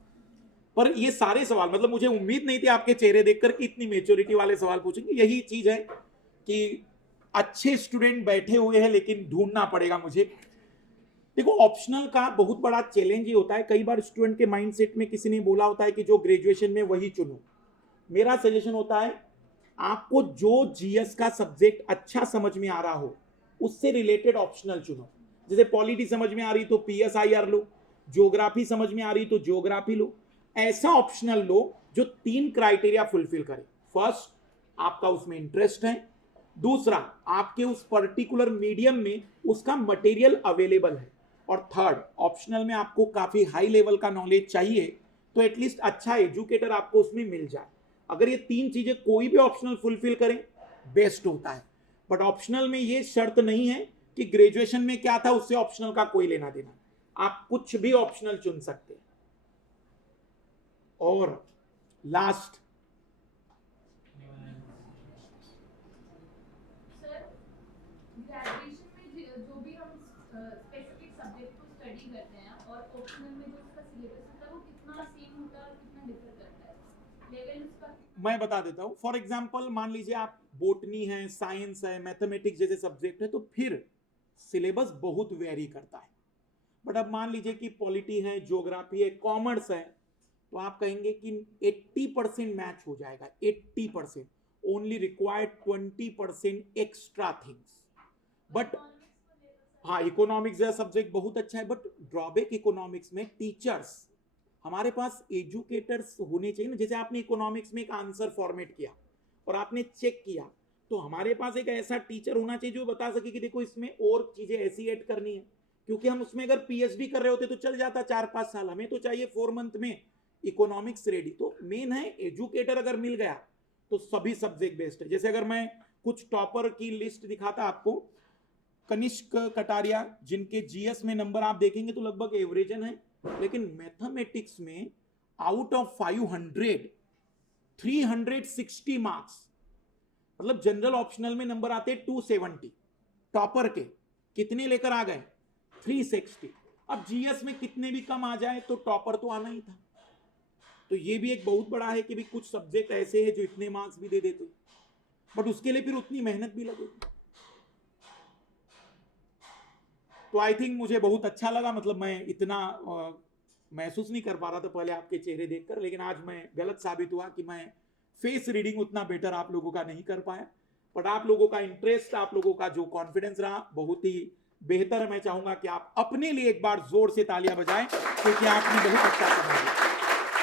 पर ये सारे सवाल, मतलब मुझे उम्मीद नहीं थी आपके चेहरे देखकर कि इतनी मेच्योरिटी वाले सवाल पूछेंगे। यही चीज है कि अच्छे स्टूडेंट बैठे हुए हैं, लेकिन ढूंढना पड़ेगा मुझे। देखो, ऑप्शनल का बहुत बड़ा चैलेंज ये होता है, कई बार स्टूडेंट के माइंडसेट में किसी ने बोला होता है कि जो ग्रेजुएशन में वही चुनो। मेरा सजेशन होता है आपको जो जीएस का सब्जेक्ट अच्छा समझ में आ रहा हो उससे रिलेटेड ऑप्शनल चुनो। जैसे पॉलिटी समझ में आ रही तो पीएसआईआर लो, ज्योग्राफी समझ में आ रही तो ज्योग्राफी लो। ऐसा ऑप्शनल लो जो 3 क्राइटेरिया फुलफिल करे। फर्स्ट, आपका उसमें इंटरेस्ट है। दूसरा, आपके उस पर्टिकुलर मीडियम में उसका मटेरियल अवेलेबल है। और थर्ड, ऑप्शनल में आपको काफी हाई लेवल का नॉलेज चाहिए तो एटलीस्ट अच्छा एजुकेटर आपको उसमें मिल जाए। अगर ये 3 चीजें कोई भी ऑप्शनल फुलफिल करें, बेस्ट होता है। बट ऑप्शनल में ये शर्त नहीं है कि ग्रेजुएशन में क्या था उससे ऑप्शनल का कोई लेना देना। आप कुछ भी ऑप्शनल चुन सकते हैं। और लास्ट, सर ग्रेजुएशन में जो भी हम स्पेसिफिक सब्जेक्ट को स्टडी करते हैं और ऑप्शनल में जो उसका सिलेबस होता है वो कितना सेम होता है और कितना डिफर करता है लेवल उसका? मैं बता देता हूं। फॉर एग्जाम्पल, मान लीजिए आप बोटनी है, साइंस है, मैथमेटिक्स जैसे सब्जेक्ट है, तो फिर सिलेबस बहुत वेरी करता है। बट अब मान लीजिए कि पॉलिटी है, ज्योग्राफी है, कॉमर्स है, तो आप कहेंगे कि 80% मैच हो जाएगा, 80%, only required 20% extra things. But हाँ, इकोनॉमिक्स जैसा सब्जेक्ट बहुत अच्छा है, बट ड्रॉबैक इकोनॉमिक्स में टीचर्स, हमारे पास एजुकेटर्स होने चाहिए ना। जैसे आपने इकोनॉमिक्स में एक आंसर फॉर्मेट किया और आपने चेक किया, तो हमारे पास एक ऐसा टीचर होना चाहिए जो बता सके कि देखो इसमें और चीजें ऐसी ऐड करनी है, क्योंकि हम उसमें अगर पीएचडी कर रहे होते तो चल जाता 4-5 साल, हमें तो चाहिए 4 मंथ में इकोनॉमिक्स रेडी। तो मेन है एजुकेटर अगर मिल गया तो सभी सब्जेक्ट बेस्ड है। जैसे अगर मैं कुछ टॉपर की लिस्ट दिखाता आपको, कनिष्क कटारिया, जिनके जीएस में नंबर आप देखेंगे तो लगभग एवरेजन है, लेकिन मैथमेटिक्स में आउट ऑफ 500 360 मार्क्स, मतलब जनरल ऑप्शनल में नंबर आते 270, टॉपर के कितने लेकर आ गए 360। अब जीएस में कितने भी कम आ जाए तो टॉपर तो आना ही था। तो ये भी एक बहुत बड़ा है कि भी कुछ सब्जेक्ट ऐसे हैं जो इतने मार्क्स भी दे देते, बट उसके लिए फिर उतनी मेहनत भी लगेगी। तो आई थिंक मुझे बहुत अच्छा लगा, मतलब मैं इतना महसूस नहीं कर पा रहा था पहले आपके चेहरे देखकर, लेकिन आज मैं गलत साबित हुआ कि मैं फेस रीडिंग उतना बेटर आप लोगों का नहीं कर पाया। बट आप लोगों का इंटरेस्ट, आप लोगों का जो कॉन्फिडेंस रहा बहुत ही बेहतर है। मैं चाहूंगा कि आप अपने लिए एक बार जोर से तालियां बजाएं, क्योंकि आपने बहुत अच्छा समझा।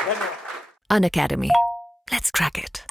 धन्यवाद। Unacademy. Let's crack it.